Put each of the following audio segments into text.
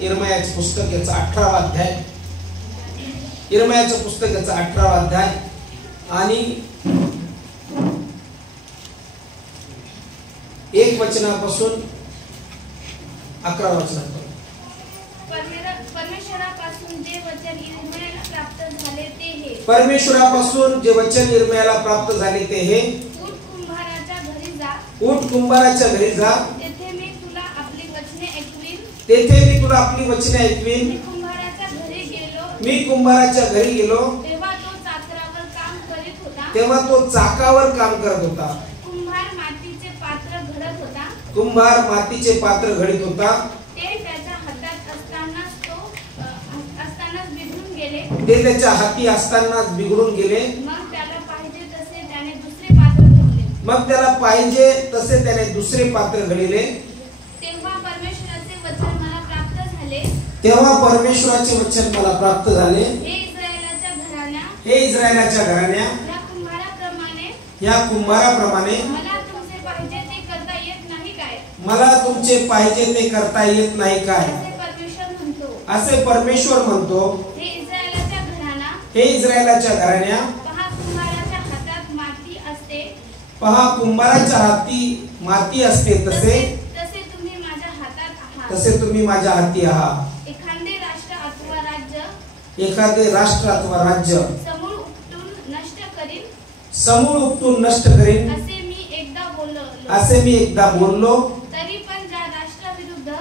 यिर्मयाचे पुस्तक याचा 18वा अध्याय, यिर्मयाचं पुस्तक याचा 18वा अध्याय आणि 1 वचनापासून 11 वचनापर्यंत. परमेश्वरापासून जे वचन यिर्मयाला प्राप्त झाले ते हे. परमेश्वरापासून जे वचन यिर्मयाला प्राप्त झाले ते हे. उठ कुंभाराच्या घरी जा. उठ कुंभाराच्या घरी जा. तेथे मी तुला आपली वचने ऐकवीन. तेथे मी तुला आपली वचने ऐकवीन. मी कुंभाराच्या घरी गेलो. मी कुंभाराच्या घरी गेलो. तेव्हा तो चाकावर काम करीत होता. तेव्हा तो चाकावर काम करत होता. कुंभार मातीचे पात्र घडत होता. कुंभार मातीचे पात्र घडीत होता. ते त्याच्या हातात असतानाच बिघडून गेले. ते त्याच्या हाती असतानाच बिघडून गेले. मग त्याला पाहिजे तसे त्याने दुसरे पात्र घडले. मग त्याला पाहिजे तसे त्याने दुसरे पात्र घडले. तेव्हा परमेश्वराचे वचन मला प्राप्त झाले. तेव्हा परमेश्वराचे वचन मला प्राप्त झाले. हे इस्रायलाच्या घराण्या. हे इस्रायलाच्या घराण्या. या कुंभाराप्रमाणे. या कुंभाराप्रमाणे. मला तुमचे पाहिजे ते करता येत नाही काय. मला तुमचे पाहिजे ते करता येत नाही काय. असे परमेश्वर म्हणतो. असे परमेश्वर म्हणतो. हे इस्रायलाच्या घराण्या. हे इस्रायलाच्या घराण्या. पहा कुंभाराच्या हातात माती असते. पहा कुंभाराच्या हाती माती असते तसे तसे तुम्ही माझ्या हातात आहात. तसे तुम्ही माझ्या हाती आहात. एखादे राष्ट्र अथवा राज्य. एखादे राष्ट्र अथवा राज्य समूळ उपटून नष्ट करीन. समूळ उपटून नष्ट करीन. असे मी एकदा बोललो. असे मी एकदा बोललो. तरी पण ज्या राष्ट्राविरुद्ध.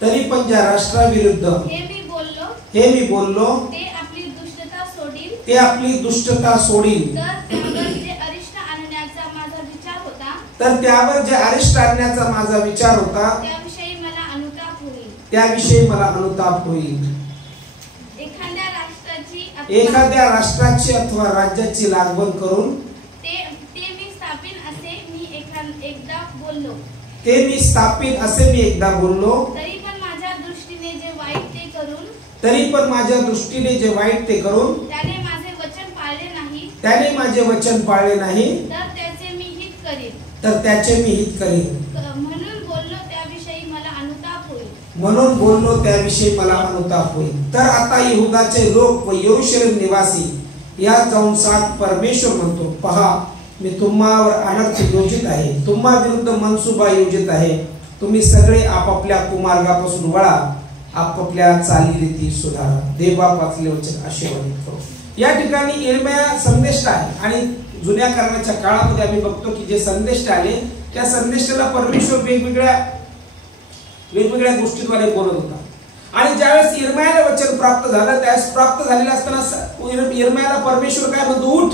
तरी पण ज्या राष्ट्राविरुद्ध हे मी बोललो. हे मी बोललो. ते आपली दुष्टता सोडील. ते आपली दुष्टता सोडील. तर त्यावर जे अरिष्ट आणण्याचा माझा विचार होता. त्याविषयी मला अनुताप होईल. त्याविषयी मला अनुताप होईल. एखाद्या राष्ट्राची अथवा राज्याची लागवड करून ते मी स्थापिन असे मी एकदा बोललो. ते मी स्थापिन असे मी एकदा बोललो. तरी पण माझ्या दृष्टीने जे वाईट ते करून. तरी पण माझ्या दृष्टीने जे वाईट ते करून. त्याने माझे वचन पाळले नाही. त्याने माझे वचन पाळले नाही. तर त्याचे मी हित करीन. तर त्याचे मी हित करीन. म्हणून बोललो त्याविषयी मला अनुताप होईल. म्हणून बोललो त्याविषयी मला अनुताप होईल. तर आता यहूदाचे लोक व यरूशलेम निवासी या जाऊन सांग, परमेश्वर म्हणतो, पहा मी तुम्हावर अनर्थ योजित आहे. तुम्हा विरुद्ध मनसुबा योजित आहे. तुम्ही सगळे आपापल्या कुमार्गापासून वळा, आपापल्या चालीरीती सुधारा. देवबाप वाचले वचन आशीर्वादित करो. या ठिकाणी यिर्मया संदेश आहे आणि जुन्या कराराच्या काळामध्ये आम्ही बघतो की जे संदेश आले त्या संदेशाला परमेश्वर वेगवेगळ्या गोष्टीद्वारे बोलत होता. आणि ज्यावेळेस यिर्मयाला वचन प्राप्त झालं त्यावेळेस प्राप्त झालेलं असताना यिर्मयाला परमेश्वर काय म्हणतो, उठ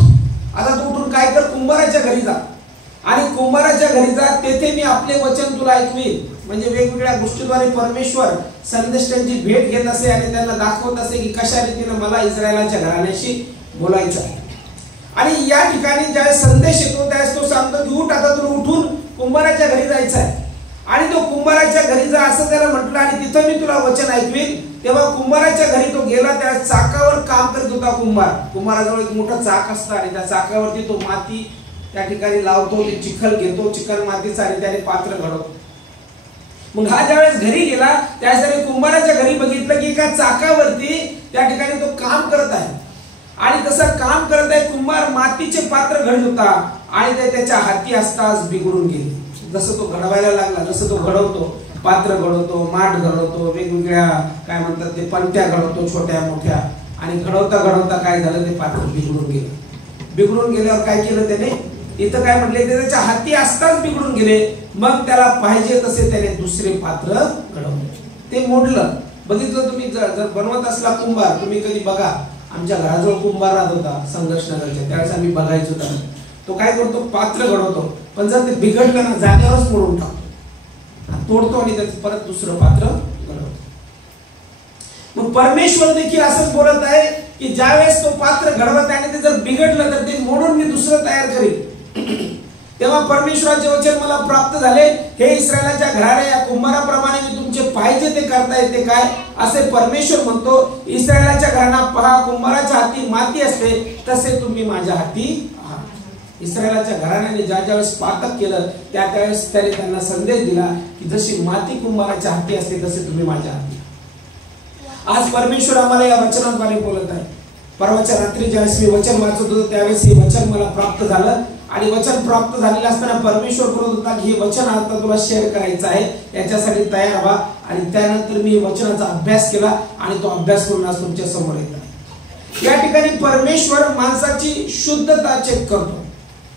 आता तू उठून काय कर, कुंभाराच्या घरी जा आणि कुंभाराच्या घरी जा, तेथे मी आपले वचन तुला ऐकवीन. म्हणजे वेगवेगळ्या गोष्टीद्वारे परमेश्वर संदेशांची भेट घेत असे आणि त्यांना दाखवत असे की कशा रीतीने मला इस्रायलाच्या घराण्याशी बोलायचं आहे. आणि या ठिकाणी ज्यावेळेस संदेश येतो त्यावेळेस तो सांगतो की उठ आता तुला उठून कुंभाराच्या घरी जायचं आहे. आणि तो कुंभाराच्या घरी जा असं त्याला म्हटलं आणि तिथं मी तुला वचन ऐकवीन. तेव्हा कुंभाराच्या घरी तो गेला. त्या चाकावर काम करत होता कुंभार. कुंभाराजवळ एक मोठं चाक असतं आणि त्या चाकावरती तो माती त्या ठिकाणी लावतो, ते चिखल घेतो, चिखल मातीचा आणि त्याने पात्र घडवतो. मग हा ज्यावेळेस घरी गेला त्यावेळेस त्याने कुंभाराच्या घरी बघितलं की एका चाकावरती त्या ठिकाणी तो काम करत आहे आणि तसं काम करत आहे. कुंभार मातीचे पात्र घडत होता आणि ते त्याच्या हाती असताच बिघडून गेले. जसं तो घडवायला लागला, जसं तो घडवतो, पात्र घडवतो, माठ घडवतो, वेगवेगळ्या काय म्हणतात ते पंट्या घडवतो छोट्या मोठ्या, आणि घडवता घडवता काय झालं, ते पात्र बिघडून गेलं. बिघडून गेल्यावर काय केलं त्याने, इथं काय म्हटले, ते त्याच्या हाती असताच बिघडून गेले. मग त्याला पाहिजे तसे त्याने दुसरे पात्र घडवले, ते मोडलं. बघितलं तुम्ही जर बनवत असला कुंभार, तुम्ही कधी बघा, आमच्या घराजवळ कुंभार राहत होता संघर्ष नगरच्या, त्यावेळेस आम्ही बघायचो त्याला. तो काय करतो, पात्र घडवतो, पण जर ते बिघडलं ना जागेवरच मोडून टाकतो, तोडतो आणि त्याचं परत दुसरं पात्र घडवतो. मग परमेश्वर देखील असंच बोलत आहे की ज्यावेळेस तो पात्र घडवत आहे आणि ते जर बिघडलं तर ते मोडून मी दुसरं तयार करेन. तेव्हा परमेश्वराचे वचन मला प्राप्त झाले, हे इस्रायलाच्या घराण्या या कुंभाराप्रमाणे मी तुमचे पाहिजे ते करता येते काय, असे परमेश्वर म्हणतो. इस्रायलाच्या घराणा पहा, कुंभाराच्या हाती माती असते तसे तुम्ही माझ्या हाती आहात. इस्रायलाच्या घराण्याने ज्या ज्यावेळेस पातक केलं त्यावेळेस त्याने त्यांना संदेश दिला की जशी माती कुंभाराच्या हाती असते तसे तुम्ही माझ्या हाती. आज परमेश्वर आम्हाला या वचनाद्वारे बोलत आहे. परवाच्या रात्री ज्यावेळेस मी वचन वाचत होतो त्यावेळेस हे वचन मला प्राप्त झालं आणि वचन प्राप्त झालेलं असताना परमेश्वर बोलत होता की हे वचन आता तुला शेअर करायचं आहे, याच्यासाठी तयार व्हा. आणि त्यानंतर मी वचनाचा अभ्यास केला आणि तो अभ्यास करून आज तुमच्या समोर येत आहे. या ठिकाणी परमेश्वर माणसाची शुद्धता चेक करतो,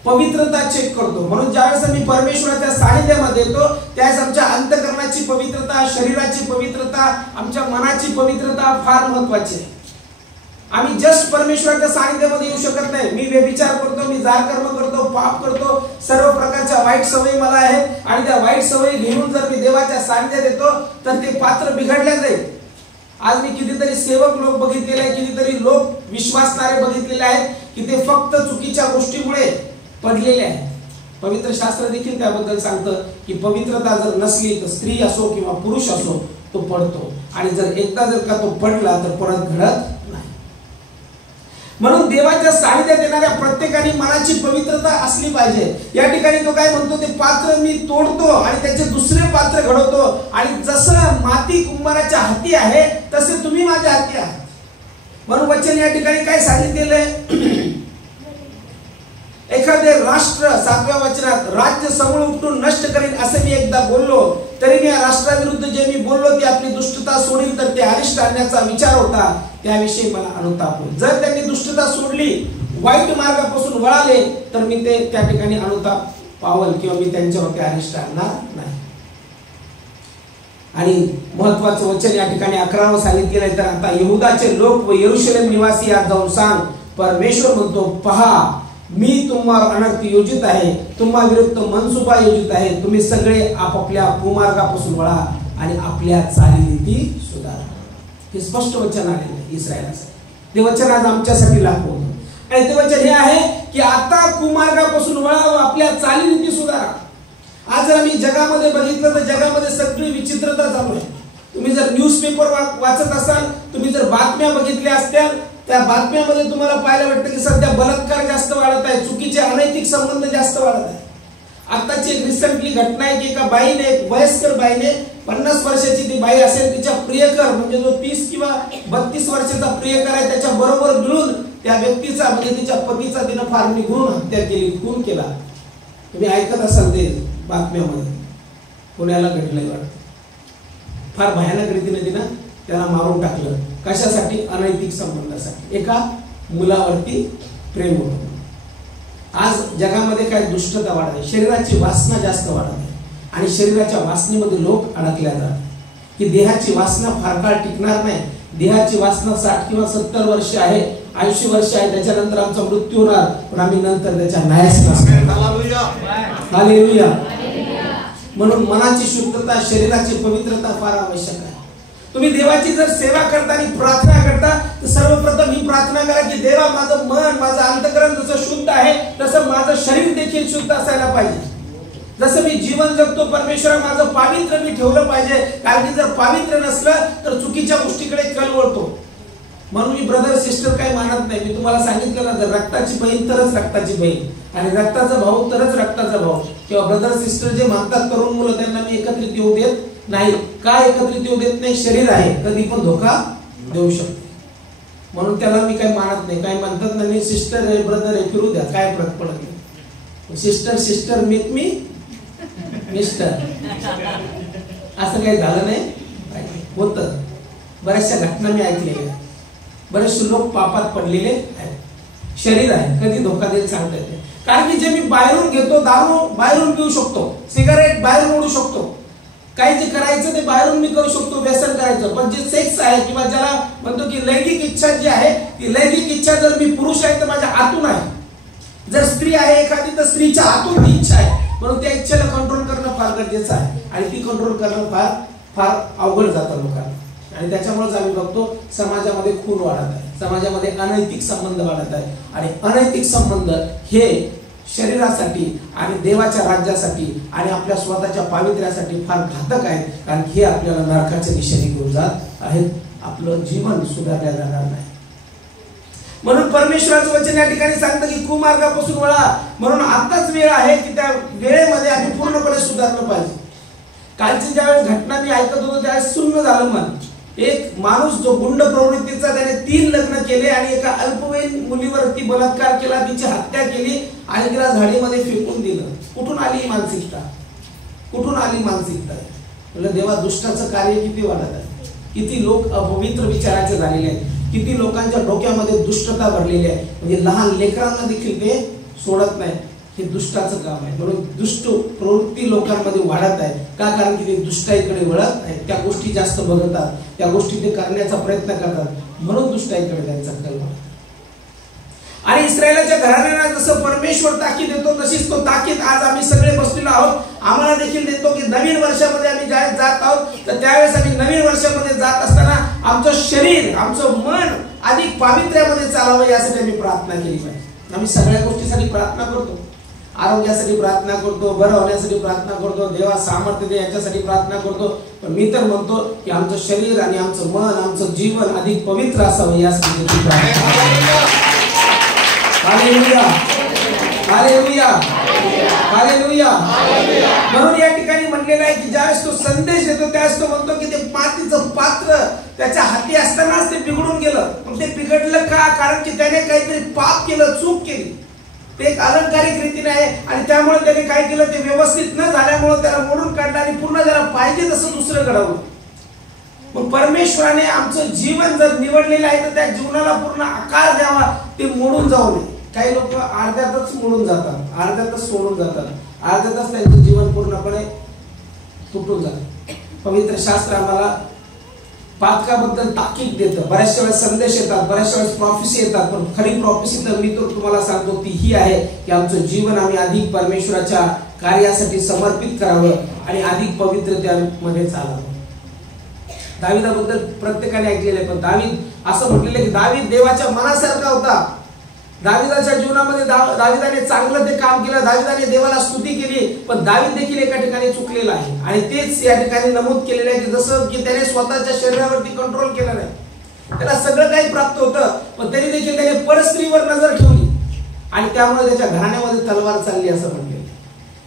पवित्रता चेक करतो. म्हणून ज्यावेळेस मी परमेश्वराच्या सानिध्यामध्ये येतो त्यावेळेस आमच्या अंतःकरणाची पवित्रता, शरीराची पवित्रता, आमच्या मनाची पवित्रता फार महत्वाची आहे. आम्ही जस्ट परमेश्वराच्या सानिध्यामध्ये येऊ शकत नाही. मी व्यभिचार करतो, मी जार कर्म करतो, पाप करतो, सर्व प्रकारच्या वाईट सवयी मला आहेत आणि त्या वाईट सवयी घेऊन जर मी देवाच्या सानिध्यात येतो तर ते पात्र बिघडले जाईल. आज मी कितीतरी सेवक लोक बघितलेले आहेत, कितीतरी लोक विश्वासणारे बघितलेले आहेत की ते फक्त चुकीच्या गोष्टीमुळे पडलेले आहेत. पवित्र शास्त्र देखील त्याबद्दल सांगतं की पवित्रता जर नसली तर स्त्री असो किंवा पुरुष असो तो पडतो आणि जर एकदा जर का तो पडला तर परत घडत नाही. म्हणून देवाच्या सानिध्यात येणाऱ्या प्रत्येकाने मनाची पवित्रता असली पाहिजे. या ठिकाणी तो काय म्हणतो, ते पात्र मी तोडतो आणि त्याचे दुसरे पात्र घडवतो आणि जसं माती कुंभाराच्या हाती आहे तसे तुम्ही माझ्या हाती आहात. म्हणून वचन या ठिकाणी काय सांगितलेलं आहे, एखादे राष्ट्र 7व्या वचनात राज्य समूळ उपटून नष्ट करीन असे मी एकदा बोललो, तरी मी या राष्ट्राविरुद्ध जे मी बोललो ती आपली दुष्टता सोडील तर ते अरिष्ट आणण्याचा विचार होता, त्याविषयी मला अनुताप होईल. जर त्यांनी दुष्टता सोडली, वाईट मार्गापासून वळाले तर मी ते त्या ठिकाणी अनुताप पावल किंवा मी त्यांच्यावरती अरिष्ट आणणार नाही. आणि महत्वाचं वचन या ठिकाणी 11वं सांगितलेलं आहे, तर आता यहुदाचे लोक व यरूशलेम निवासी आज जाऊन सांग, परमेश्वर म्हणतो, पहा मी तुम्हावर अनर्थ योजित आहे, तुम्हा विरुद्ध मनसुबा योजित आहे. तुम्ही सगळे आपापल्या कुमार्गापासून वळा आणि आपल्या चालीरीती सुधारा. हे स्पष्ट वचन आलेलं आहे इस्रायलासाठी. ते वचन आज आमच्यासाठी लागू होतं आणि ते वचन हे आहे की आता कुमार्गापासून वळा व आपल्या चालीरीती सुधारा. आज जर आम्ही जगामध्ये बघितलं तर जगामध्ये सगळी विचित्रता चालू आहे. तुम्ही जर न्यूजपेपर वाचत असाल, तुम्ही जर बातम्या बघितल्या असत्या, त्या बातम्यामध्ये तुम्हाला पाहायला वाटतं की सध्या बलात्कार जास्त वाढत आहे, चुकीचे अनैतिक संबंध जास्त वाढत आहे. आताची एक रिसेंटली घटना आहे की एका बाईने, एक वयस्कर बाईने, 50 वर्षाची ती बाई असेल, तिच्या प्रियकर म्हणजे जो 30 किंवा 32 वर्षाचा प्रियकर आहे त्याच्या बरोबर मिळून त्या व्यक्तीचा म्हणजे तिच्या पतीचा तिनं फार निघून हत्या केली, खून केला. तुम्ही ऐकत असाल ते बातम्यामध्ये, पुण्याला घडलंय वाटतं. फार भयानक रीतीने तिनं त्याला मारून टाकलं. कशासाठी? अनैतिक संबंधासाठी. एका मुलावरती प्रेम होतं. आज जगामध्ये काय दुष्टता वाढत आहे, शरीराची वासना जास्त वाढत आहे आणि शरीराच्या वासनेमध्ये लोक अडकल्या जातात की देहाची वासना फार काळ टिकणार नाही. देहाची वासना 60 किंवा 70 वर्ष आहे, 80 वर्ष आहे, त्याच्यानंतर आमचा मृत्यू होणार, पण आम्ही नंतर त्याच्या न्यायास. हालेलुया. म्हणून मनाची शुद्धता, शरीराची पवित्रता फार आवश्यक आहे. तुम्ही देवाची जर सेवा करता आणि प्रार्थना करता तर सर्वप्रथम ही प्रार्थना करा की देवा, माझं मन, माझं अंतःकरण जसं शुद्ध आहे तसं माझं शरीर देखील शुद्ध असायला पाहिजे. जसं मी जीवन जगतो परमेश्वर, माझं पावित्र्य मी ठेवलं पाहिजे. कारण की जर पावित्र्य नसलं तर चुकीच्या गोष्टीकडे कल वळतो. म्हणून मी ब्रदर सिस्टर काही मानत नाही. मी तुम्हाला सांगितलं ना, जर रक्ताची बहीण तरच रक्ताची बहीण आणि रक्ताचा भाऊ तरच रक्ताचा भाऊ किंवा ब्रदर सिस्टर जे मानतात तरुण मुलं, त्यांना मी एकत्रित येऊ देत नाही. काय एकत्रित येऊ देत नाही? शरीर आहे, कधी पण धोका देऊ शकते. म्हणून त्याला मी काही मानत नाही. काय म्हणतात ना, मी सिस्टर आहे, ब्रदर आहे, फिरू द्या, काय फरक पडत नाही. Sister sister make me mister, असं काही झालं नाही. होत बऱ्याचशा घटना मी ऐकलेल्या. बरेचसे लोक पापात पडलेले आहेत. शरीर आहे, कधी धोका देत सांगता येते. कारण की जे मी बाहेरून घेतो, दारू बाहेरून पिऊ शकतो, सिगारेट बाहेरून ओढू शकतो, काही जे करायचं ते बाहेरून मी करू शकतो, व्यसन करायचं. पण जे सेक्स आहे किंवा ज्याला म्हणतो की लैंगिक इच्छा जी आहे, ती लैंगिक इच्छा जर मी पुरुष आहे तर माझ्या आतून आहे, जर स्त्री आहे एखादी तर स्त्रीच्या आतून ती इच्छा आहे. म्हणून त्या इच्छेला कंट्रोल करणं फार गरजेचं आहे आणि ती कंट्रोल करणं फार फार अवघड जातं लोकांना. आणि त्याच्यामुळेच आम्ही बघतो समाजामध्ये खून वाढत आहे, समाजामध्ये अनैतिक संबंध वाढत आहे आणि अनैतिक संबंध हे शरीरासाठी आणि देवाच्या राज्यासाठी आणि आपल्या स्वतःच्या पावित्र्यासाठी फार घातक आहेत. कारण हे आपल्याला नरकाच्या दिशेने घेऊन जात आहेत. आपलं जीवन सुधारल्या जाणार नाही. म्हणून परमेश्वराचं वचन या ठिकाणी सांगतं की कुमार्गापासून वळा. म्हणून आताच वेळ आहे की त्या वेळेमध्ये आम्ही पूर्णपणे सुधारलं पाहिजे. कालची ज्यावेळेस घटना मी ऐकत होतो त्यावेळेस सुन्न झालं मन. एक माणूस जो गुंड प्रवृत्तीचा, त्याने 3 लग्न केले आणि एका अल्पवयीन मुलीवरती बलात्कार केला, तिची हत्या केली आणि तिला झाडीमध्ये फेकून दिलं. कुठून आली ही मानसिकता? कुठून आली मानसिकता? म्हणजे देवा, दुष्टाचं कार्य किती वाढत आहे, किती लोक अपवित्र विचाराचे झालेले आहेत, किती लोकांच्या डोक्यामध्ये दुष्टता भरलेली आहे. म्हणजे लहान लेकरांना देखील ते सोडत नाही. हे दुष्टाचं काम आहे. म्हणून दुष्ट प्रवृत्ती लोकांमध्ये वाढत आहे. का? कारण की ते दुष्टाईकडे वळत आहेत, त्या गोष्टी जास्त बघतात, त्या गोष्टी ते करण्याचा प्रयत्न करतात, म्हणून दुष्टाईकडे त्यांचा कल वाढतो. आणि इस्रायलाच्या घराण्यांना जसं परमेश्वर ताकीद देतो, तशीच तो ताकीद आज आम्ही सगळे बसलेलो आहोत, आम्हाला देखील देतो की नवीन वर्षामध्ये आम्ही ज्यावेळेस जात आहोत, तर त्यावेळेस आम्ही नवीन वर्षामध्ये जात असताना आमचं शरीर, आमचं मन अधिक पावित्र्यामध्ये चालावं यासाठी आम्ही प्रार्थना केली पाहिजे. आम्ही सगळ्या गोष्टीसाठी प्रार्थना करतो, आरोग्यासाठी प्रार्थना करतो, बरं होण्यासाठी प्रार्थना करतो, देवा सामर्थ्य दे याच्यासाठी प्रार्थना करतो. पण मी तर म्हणतो की आमचं शरीर आणि आमचं मन, आमचं जीवन अधिक पवित्र असावं यासाठी प्रार्थना. Hallelujah, hallelujah, hallelujah. म्हणून या ठिकाणी म्हणलेलं आहे की ज्यावेळेस तो संदेश देतो त्यावेळेस तो म्हणतो की ते मातीचं पात्र त्याच्या हाती असतानाच ते बिघडून गेलं. पण ते बिघडलं का? कारण की त्याने काहीतरी पाप केलं, चूक केली. ते एक अलंकारिक रीतीने आहे आणि त्यामुळे त्याने काय केलं, ते व्यवस्थित न झाल्यामुळे त्याला मोडून काढलं आणि पुन्हा त्याला पाहिजे तसं दुसरं घडवलं. मग परमेश्वराने आमचं जीवन जर निवडलेलं आहे तर त्या जीवनाला पूर्ण आकार द्यावा, ते मोडून जाऊ नये. काही लोक अर्ध्यातच मोडून जातात, अर्ध्यातच सोडून जातात, अर्ध्यातच त्यांचं जीवन पूर्णपणे तुटून जातं. पवित्र शास्त्र आम्हाला पातकाबद्दल ताकीद देतं. बऱ्याचशा वेळेस संदेश येतात, बऱ्याचशा वेळेस प्रॉफेसी येतात, पण खरी प्रॉफेसी तर मी तर तुम्हाला सांगतो ती ही आहे की आमचं जीवन आम्ही अधिक परमेश्वराच्या कार्यासाठी समर्पित करावं आणि अधिक पवित्रतेमध्ये चालावं. दाविदाबद्दल प्रत्येकाने ऐकलेलं आहे, पण दावीद असं म्हटलेलं की दावीद देवाच्या मनासारखा होता. दाविदाच्या जीवनामध्ये दाविदाने चांगलं ते काम केलं, दाविदाने देवाला स्तुती केली, पण दावीद देखील एका ठिकाणी चुकलेला आहे. आणि तेच या ठिकाणी नमूद केलेलं आहे की जसं की त्याने स्वतःच्या शरीरावरती कंट्रोल केलं नाही, त्याला सगळं काही प्राप्त होतं, पण तरी देखील त्याने परस्त्रीवर नजर ठेवली आणि त्यामुळे त्याच्या घराण्यामध्ये तलवार चालली असं म्हणले.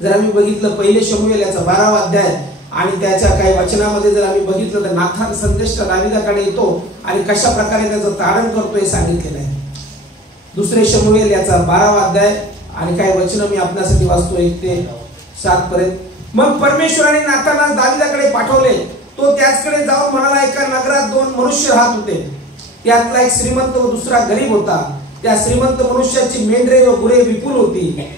जर आम्ही बघितलं पहिले शमूएल याचा 12वा अध्याय आणि त्याच्या काही वचनामध्ये जर आम्ही बघितलं तर नाथान संदेश दाविदाकडे येतो आणि कशा प्रकारे त्याचं तारण करतो हे सांगितलेलं आहे. दुसरे शमूएल याचा 12वा अध्याय आणि काही वचन मी आपल्यासाठी वाचतो 1 ते 7 पर्यंत. मग परमेश्वराने नाथानास दाविदाकडे पाठवले. तो त्याचकडे जाऊन म्हणाला, एका नगरात 2 मनुष्य राहत होते, त्यातला एक श्रीमंत व दुसरा गरीब होता. त्या श्रीमंत मनुष्याची मेंढरे व गुरे विपुल होती,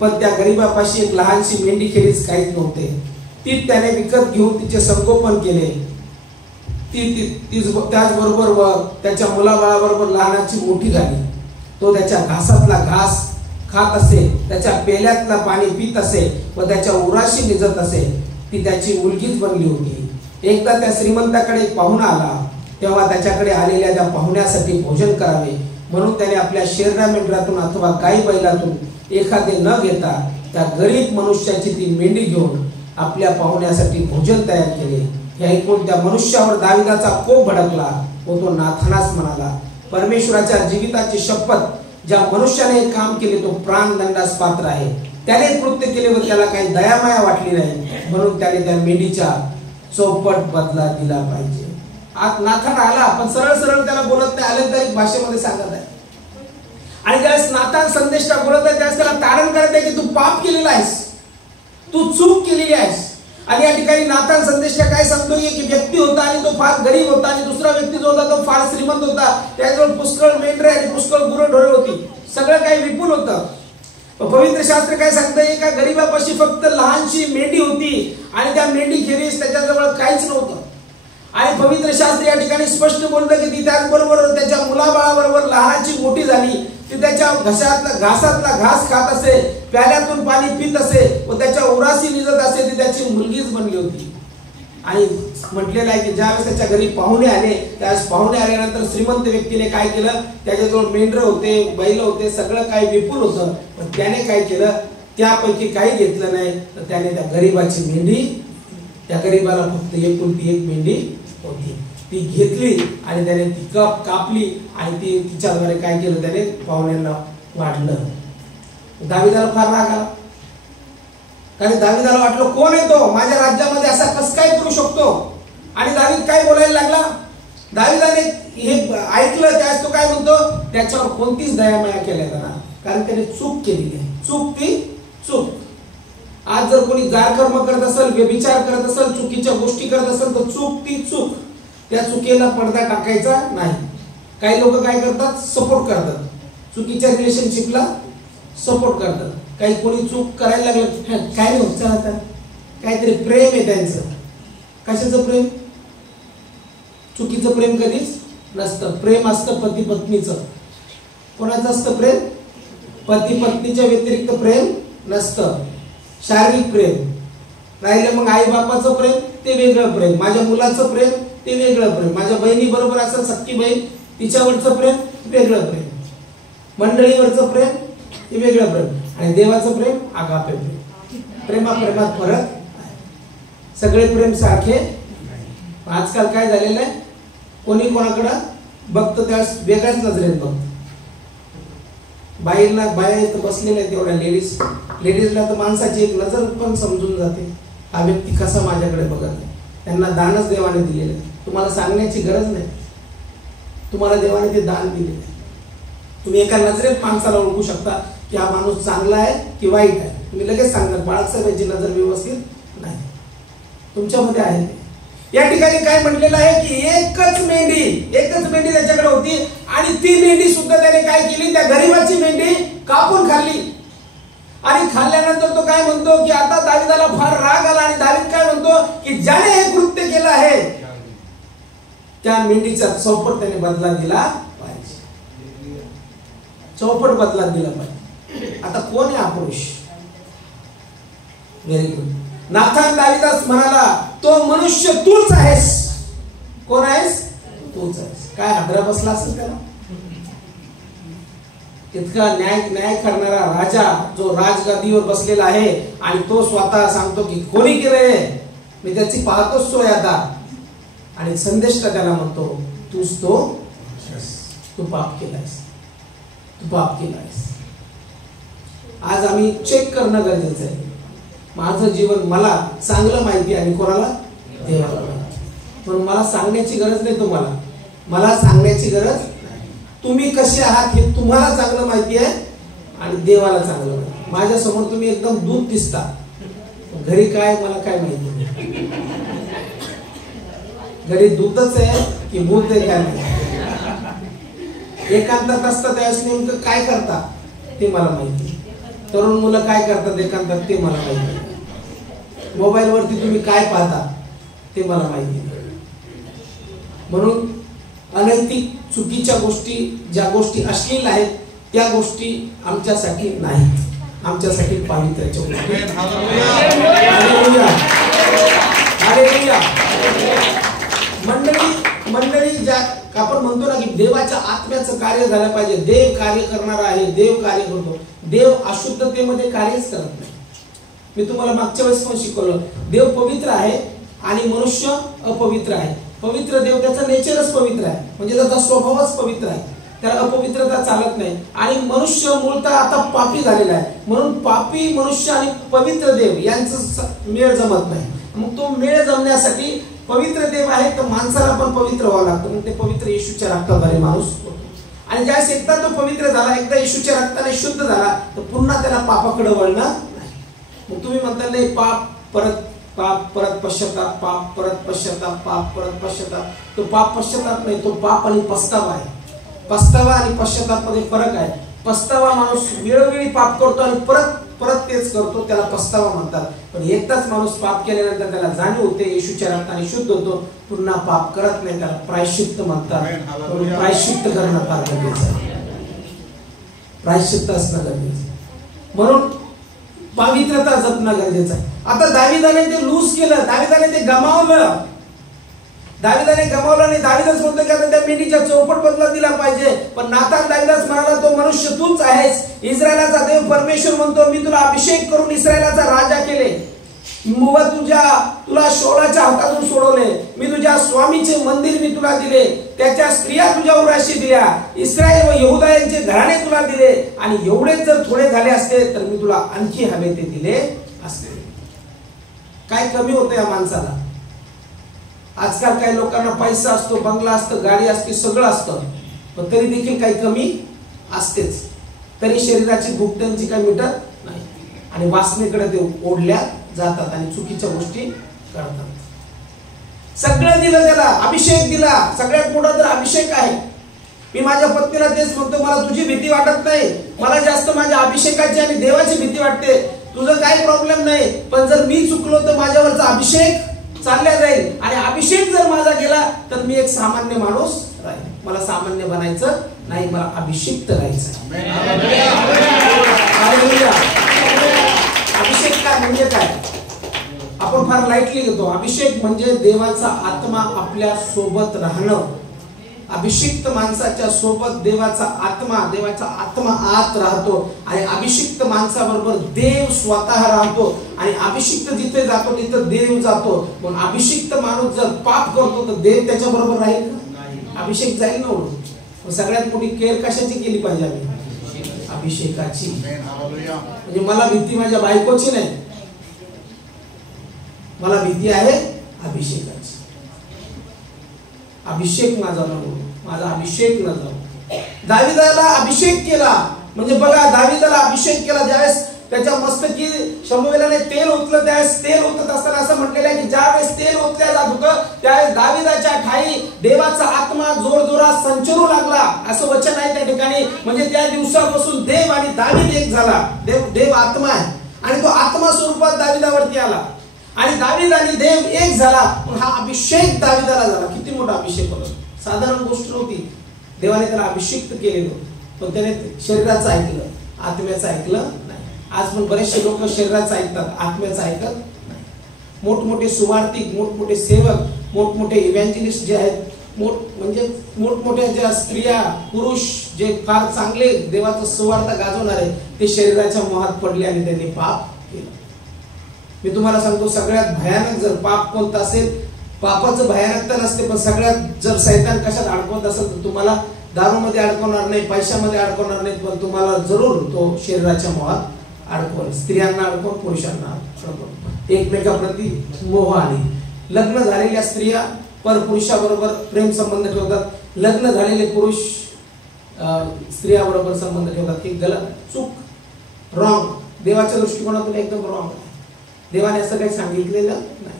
पण त्या गरीबापाशी एक लहानशी मेंढी खेरीज काहीच नव्हते. ती त्याने विकत घेऊन तिचे संगोपन केले. त्याचबरोबर व त्याच्या मुलाबाळाबरोबर लहानाची मोठी झाली. तो त्याच्या घासातला घास खात असे, त्याच्या पेल्यातला पाणी पित असे व त्याच्या उराशी निजत असे. ती त्याची मुलगीच बनली होती. एकदा त्या श्रीमंताकडे एक पाहुणा आला, तेव्हा त्याच्याकडे आलेल्या त्या पाहुण्यासाठी भोजन करावे म्हणून त्याने आपल्या शेरडा मेंढरातून अथवा गाई बैलातून एखादे न घेता त्या गरीब मनुष्याची ती मेंढी घेऊन आपल्या पाहुण्यासाठी भोजन तयार केले. हे ऐकून त्या मनुष्यावर दाविदाचा कोप भडकला व तो नाथानास म्हणाला, परमेश्वराच्या जीविताची शपथ, ज्या मनुष्याने हे काम केले तो प्राणदंडास पात्र आहे. त्याने कृत्य केले व त्याला काही दयामाया वाटली नाही, म्हणून त्याने त्या मेंढीचा चौपट बदला दिला पाहिजे. आज नाथान आला, पण सरळ सरळ त्याला बोलत नाही, अलंकारिक भाषेमध्ये सांगत आहे. आणि ज्यावेळेस नाथान संदेशला बोलत आहे त्यावेळेस त्याला तारण करत आहे की तू पाप केलेला आहेस, तू चूक केलेली आहेस. आणि या ठिकाणी नाथान संदेशला काय सांगतोय की व्यक्ती होता आणि तो फार गरीब होता आणि दुसरा व्यक्ती जो होता तो फार श्रीमंत होता. त्याजवळ पुष्कळ मेंढरे आणि पुष्कळ गुरंढोरे होती, सगळं काही विपुल होतं. पवित्र शास्त्र काय सांगतंय, एका गरीबापाशी फक्त लहानशी मेंढी होती आणि त्या मेंढी खेरीज त्याच्याजवळ काहीच नव्हतं. आणि पवित्र शास्त्र या ठिकाणी स्पष्ट बोलतं की ती त्याचबरोबर त्याच्या मुलाबाळाबरोबर लहानाची मोठी झाली. ती त्याच्या घासातला घास खात असे, प्याल्यातून पाणी पित असे व त्याच्या उराशी निजत असे. ती त्याची मुलगीच बनली होती. आणि म्हटलेलं आहे की ज्यावेळेस त्याच्या घरी पाहुणे आले, त्यावेळेस पाहुणे आल्यानंतर श्रीमंत व्यक्तीने काय केलं, त्याच्याजवळ मेंढरे होते, बैल होते, सगळं काही विपुल होतं, पण त्याने काय केलं, त्यापैकी काही घेतलं नाही. तर त्याने त्या गरीबाची मेंढी, त्या गरीबाला फक्त एकुलती एक मेंढी होती, ती घेतली आणि त्याने ती कापली आणि ती तिच्याद्वारे काय केलं, त्याने पाहुण्यांना वाढलं. दाविदाला फार राग आला, कारण दाविदाला वाटलं कोण आहे तो, माझ्या राज्यामध्ये असा कसं काय करू शकतो. आणि दावीद काय बोलायला लागला, दाविदाने हे ऐकलं त्यास तो काय म्हणतो, त्याच्यावर कोणतीच दयामाया केल्या जाणार, कारण त्याने चूक केलेली आहे. चूक ती चूक. आज जर कोणी गारकर्म करत असेल, व्यभिचार करत असेल, चुकीच्या गोष्टी करत असेल तर चूक ती चूक. त्या चुकीला पडदा टाकायचा नाही. काही लोक काय करतात, सपोर्ट करतात, चुकीच्या रिलेशनशिपला सपोर्ट करतात. काही कोणी चूक करायला लागलं, काय नाही होत आता, काहीतरी प्रेम आहे त्यांचं. कशाचं प्रेम? चुकीचं प्रेम कधीच नसतं. प्रेम असतं पती पत्नीचं. कोणाचं असतं प्रेम? पती पत्नीच्या व्यतिरिक्त प्रेम नसतं. शारीरिक प्रेम राहिलं, मग आई बापाचं प्रेम ते वेगळं प्रेम, माझ्या मुलाचं प्रेम ते वेगळं प्रेम, माझ्या बहिणी बरोबर असेल सख्खी बहीण तिच्यावरचं प्रेम वेगळं प्रेम, मंडळीवरचं प्रेम हे वेगळं प्रेम, आणि देवाचं प्रेम आगापे प्रेम. प्रेमात फरक आहे. सगळे प्रेम सारखे. आजकाल काय झालेलं आहे, कोणी कोणाकडं बघतं त्यास वेगळ्याच नजरेत बघतं. बाईला बाया बसलेल्या आहेत तेवढ्या लेडीजला तर माणसाची एक नजर पण समजून जाते, हा व्यक्ती कसा माझ्याकडे बघत आहे. त्यांना दानच देवाने दिलेलं आहे. तुम्हाला सांगण्याची गरज नाही, तुम्हाला देवाने ते दान दिलेलं आहे. तुम्ही एका नजरेत माणसाला ओळखू शकता की हा माणूस चांगला आहे की वाईट आहे. तुम्ही लगेच सांगता बाळासाहेबांची नजर व्यवस्थित नाही, तुमच्यामध्ये आहे. या ठिकाणी काय म्हटलेलं आहे की एकच मेंढी त्याच्याकडे होती, आणि ती मेंढी सुद्धा त्याने काय केली, त्या गरीबाची मेंढी कापून खाल्ली. आणि खाल्ल्यानंतर तो काय म्हणतो की आता दाविदाला फार राग आला, आणि दावीद काय म्हणतो की ज्याने हे कृत्य केलं आहे त्या मेंढीचा चौपट त्याने बदला दिला पाहिजे. चौपट बदला दिला पाहिजे. आता कोण आहे हा पुरुष? Very good. नाथान दाविदास म्हणाला, तो मनुष्य तूच आहेस. कोण आहेस? तूच आहेस. काय हादरा बसला असेल त्याला? इतका न्याय करणारा राजा जो राजगादीवर बसलेला आहे, आणि तो स्वतः सांगतो की कोणी केलंय, मी त्याची पाहतोच सोय आता. आणि संदेश त्याला म्हणतो, तूच तो, तू पाप केलायस, तू पाप केलायस. आज आम्ही चेक करणं गरजेचं आहे. माझं जीवन मला चांगलं माहिती आहे, आणि कोणाला? देवाला माहिती. म्हणून मला सांगण्याची गरज नाही तुम्हाला, मला सांगण्याची गरज नाही. तुम्ही कसे आहात हे तुम्हाला चांगलं माहिती आहे, आणि देवाला चांगलं माहिती. माझ्या समोर तुम्ही एकदम दूध दिसता, घरी काय मला काय माहिती नाही. घरी दूधच आहे की भूत आहे काय माहिती. एकांतात असतात त्यावेळेस नेमकं काय करता ते मला माहिती. तरुण मुलं काय करतात एकांतात ते मला माहिती. मोबाईल वरती तुम्ही काय पाहता ते मला माहिती. म्हणून अनैतिक चुकीच्या गोष्टी, ज्या गोष्टी अश्लील आहेत त्या गोष्टी आमच्यासाठी नाहीत, आमच्यासाठी पावित्र्याच्या गोष्टी. मंडळी ज्या आपण म्हणतो ना की देवाच्या आत्म्याचं कार्य झालं पाहिजे. देव कार्य करणार आहे, देव कार्य करतो. देव अशुद्धतेमध्ये कार्यच करत नाही. मी तुम्हाला मागच्या वेळेस पण शिकवलं, देव पवित्र आहे आणि मनुष्य अपवित्र आहे. पवित्र देव, त्याचा नेचरच पवित्र आहे, म्हणजे त्याचा स्वभावच पवित्र आहे, त्याला अपवित्रता चालत नाही. आणि मनुष्य मूळतः आता पापी झालेला आहे, म्हणून पापी मनुष्य आणि पवित्र देव यांचं मेळ जमत नाही. मग तो मेळ जमण्यासाठी पवित्र देव आहे तर माणसाला पण पवित्र व्हावं लागतं. मग ते पवित्र येशूच्या रक्ताद्वारे माणूस होतो. आणि ज्यावेळेस एकदा तो पवित्र झाला, एकदा येशूच्या रक्ताने शुद्ध झाला, तर पुन्हा त्याला पापाकडे वळणं नाही. मग तुम्ही म्हणता नाही पाप परत पाप परत पश्चाताप, पाप परत पश्चाताप, पाप परत पश्चाताप. तो पाप पश्चाताप नाही, तो पाप आणि पस्तावा आहे. पस्तावा आणि पश्चाताप मध्ये फरक आहे. पस्तावा माणूस वेळोवेळी पाप करतो आणि परत परत तेच करतो, त्याला पस्तावा म्हणतात. पण एकदाच माणूस पाप केल्यानंतर त्याला जाणीव होते, येशूच्या रक्ताने शुद्ध होतो, पुन्हा पाप करत नाही, त्याला प्रायश्चित्त म्हणतात. प्रायश्चित्त करणं फार गरजेचं आहे, प्रायश्चित्त असणं गरजेचं. म्हणून पवित्रता जपणं गरजेचं आहे. आता दाविदाने ते लूज केलं, दाविदाने ते गमावलं. दाविदाने गमावलं आणि दाविदच म्हणतो की आता त्या मेंढीच्या चौपट बदला दिला पाहिजे. पण नातान दाविदास म्हणाला, तो मनुष्य तूच आहेस. इस्रायलाचा देव परमेश्वर म्हणतो, मी तुला अभिषेक करून इस्रायलाचा राजा केले, तुला शौलाच्या हातातून सोडवले, मी तुझ्या स्वामीचे मंदिर मी तुला दिले, त्याच्या स्त्रिया तुझ्यावर राशी दिल्या, इस्रायल व यहुदा यांचे घराणे तुला दिले, आणि एवढेच जर थोडे झाले असते तर मी तुला आणखी हवे ते दिले असते. काय कमी होतं या माणसाला? आजकाल काही लोकांना पैसा असतो, बंगला असतो, गाडी असते, सगळं असतं, पण तरी देखील काही कमी असतेच. तरी शरीराची भूक त्यांची काही मिटत नाही आणि वासनेकडे ते ओढल्या जातात आणि चुकीच्या गोष्टी करतात. सगळं दिलं त्याला, अभिषेक दिला, सगळ्यात मोठा तर अभिषेक आहे. मी माझ्या पत्नीला तेच म्हणतो, मला तुझी भीती वाटत नाही, मला जास्त माझ्या अभिषेकाची आणि देवाची भीती वाटते. तुझं काही प्रॉब्लेम नाही, पण जर मी चुकलो तर माझ्यावरचा अभिषेक चालला जाईल आणि अभिषेक जर माझा गेला तर मी एक सामान्य माणूस राहील. मला सामान्य बनायचं नाही, मला अभिषिक्त राहायचं. अभिषेक काय म्हणजे काय आपण फार लाईटली घेतो. अभिषेक म्हणजे देवाचा आत्मा आपल्या सोबत राहणं. अभिषिक्त माणसाच्या सोबत देवाचा आत्मा आत राहतो आणि अभिषिक्त माणसाबरोबर देव स्वतः राहतो आणि अभिषिक्त जिथे जातो तिथे देव जातो. पण अभिषिक्त माणूस जर पाप करतो तर देव त्याच्या बरोबर राहील का? अभिषेक जाईल ना उडून. सगळ्यात मोठी केअर कशाची केली पाहिजे आम्ही? अभिषेकाची. म्हणजे मला भीती माझ्या बायकोची नाही, मला भीती आहे अभिषेकाची. अभिषेक माझा नको, माझा अभिषेक न जाऊ. दाविदाला अभिषेक केला म्हणजे बघा, दाविदाला अभिषेक केला ज्यावेळेस त्याच्या मस्तकी शमूएलाने तेल ओतलं, त्यावेळेस तेल ओतत असताना असं म्हटलेलं आहे की ज्यावेळेस तेल ओतल्या जात होतं त्यावेळेस दाविदाच्या ठाई देवाचा आत्मा जोरजोरात संचरू लागला, असं वचन आहे त्या ठिकाणी. म्हणजे त्या दिवसापासून देव आणि दावीद एक झाला. देव आत्मा आहे आणि तो आत्मा स्वरूपात दाविदावरती आला आणि दावीद आणि देव एक झाला. पण हा अभिषेक दाविदाला झाला. किती मोठा अभिषेक होता, साधारण गोष्ट नव्हती. देवाने त्याला अभिषिक्त केलेलं, पण त्याने शरीराचं ऐकलं, आत्म्याचं ऐकलं नाही. आज पण बरेचसे लोक शरीराचं ऐकतात, आत्म्याचं ऐकत नाही. मोठमोठे सुवार्थिक, मोठमोठे सेवक, मोठमोठे इव्हँजलिस्ट जे आहेत, म्हणजे मोठमोठ्या ज्या स्त्रिया पुरुष जे फार चांगले देवाचा सुवार्ता गाजवणारे, ते शरीराच्या मोहात पडले आणि त्यांनी पाप केलं. मी तुम्हाला सांगतो, सगळ्यात भयानक जर पाप कोणतं असेल, पापाचं भयानकता नसते, पण सगळ्यात जर शैतान कशात अडकवत असेल तर तुम्हाला दारूमध्ये अडकवणार नाही, पैशामध्ये अडकवणार नाही, पण तुम्हाला जरूर तो शरीराच्या मोहात अडकवल. स्त्रियांना अडकवून, पुरुषांना अडकवून, एकमेकाप्रती मोह आणि लग्न झालेल्या स्त्रिया परपुरुषाबरोबर प्रेम संबंध ठेवतात, लग्न झालेले पुरुष स्त्रियाबरोबर संबंध ठेवतात. ही गलत, चूक, रॉंग, देवाच्या दृष्टिकोनातून एकदम रॉंग आहे. देवाने असं काही सांगितलेलं नाही,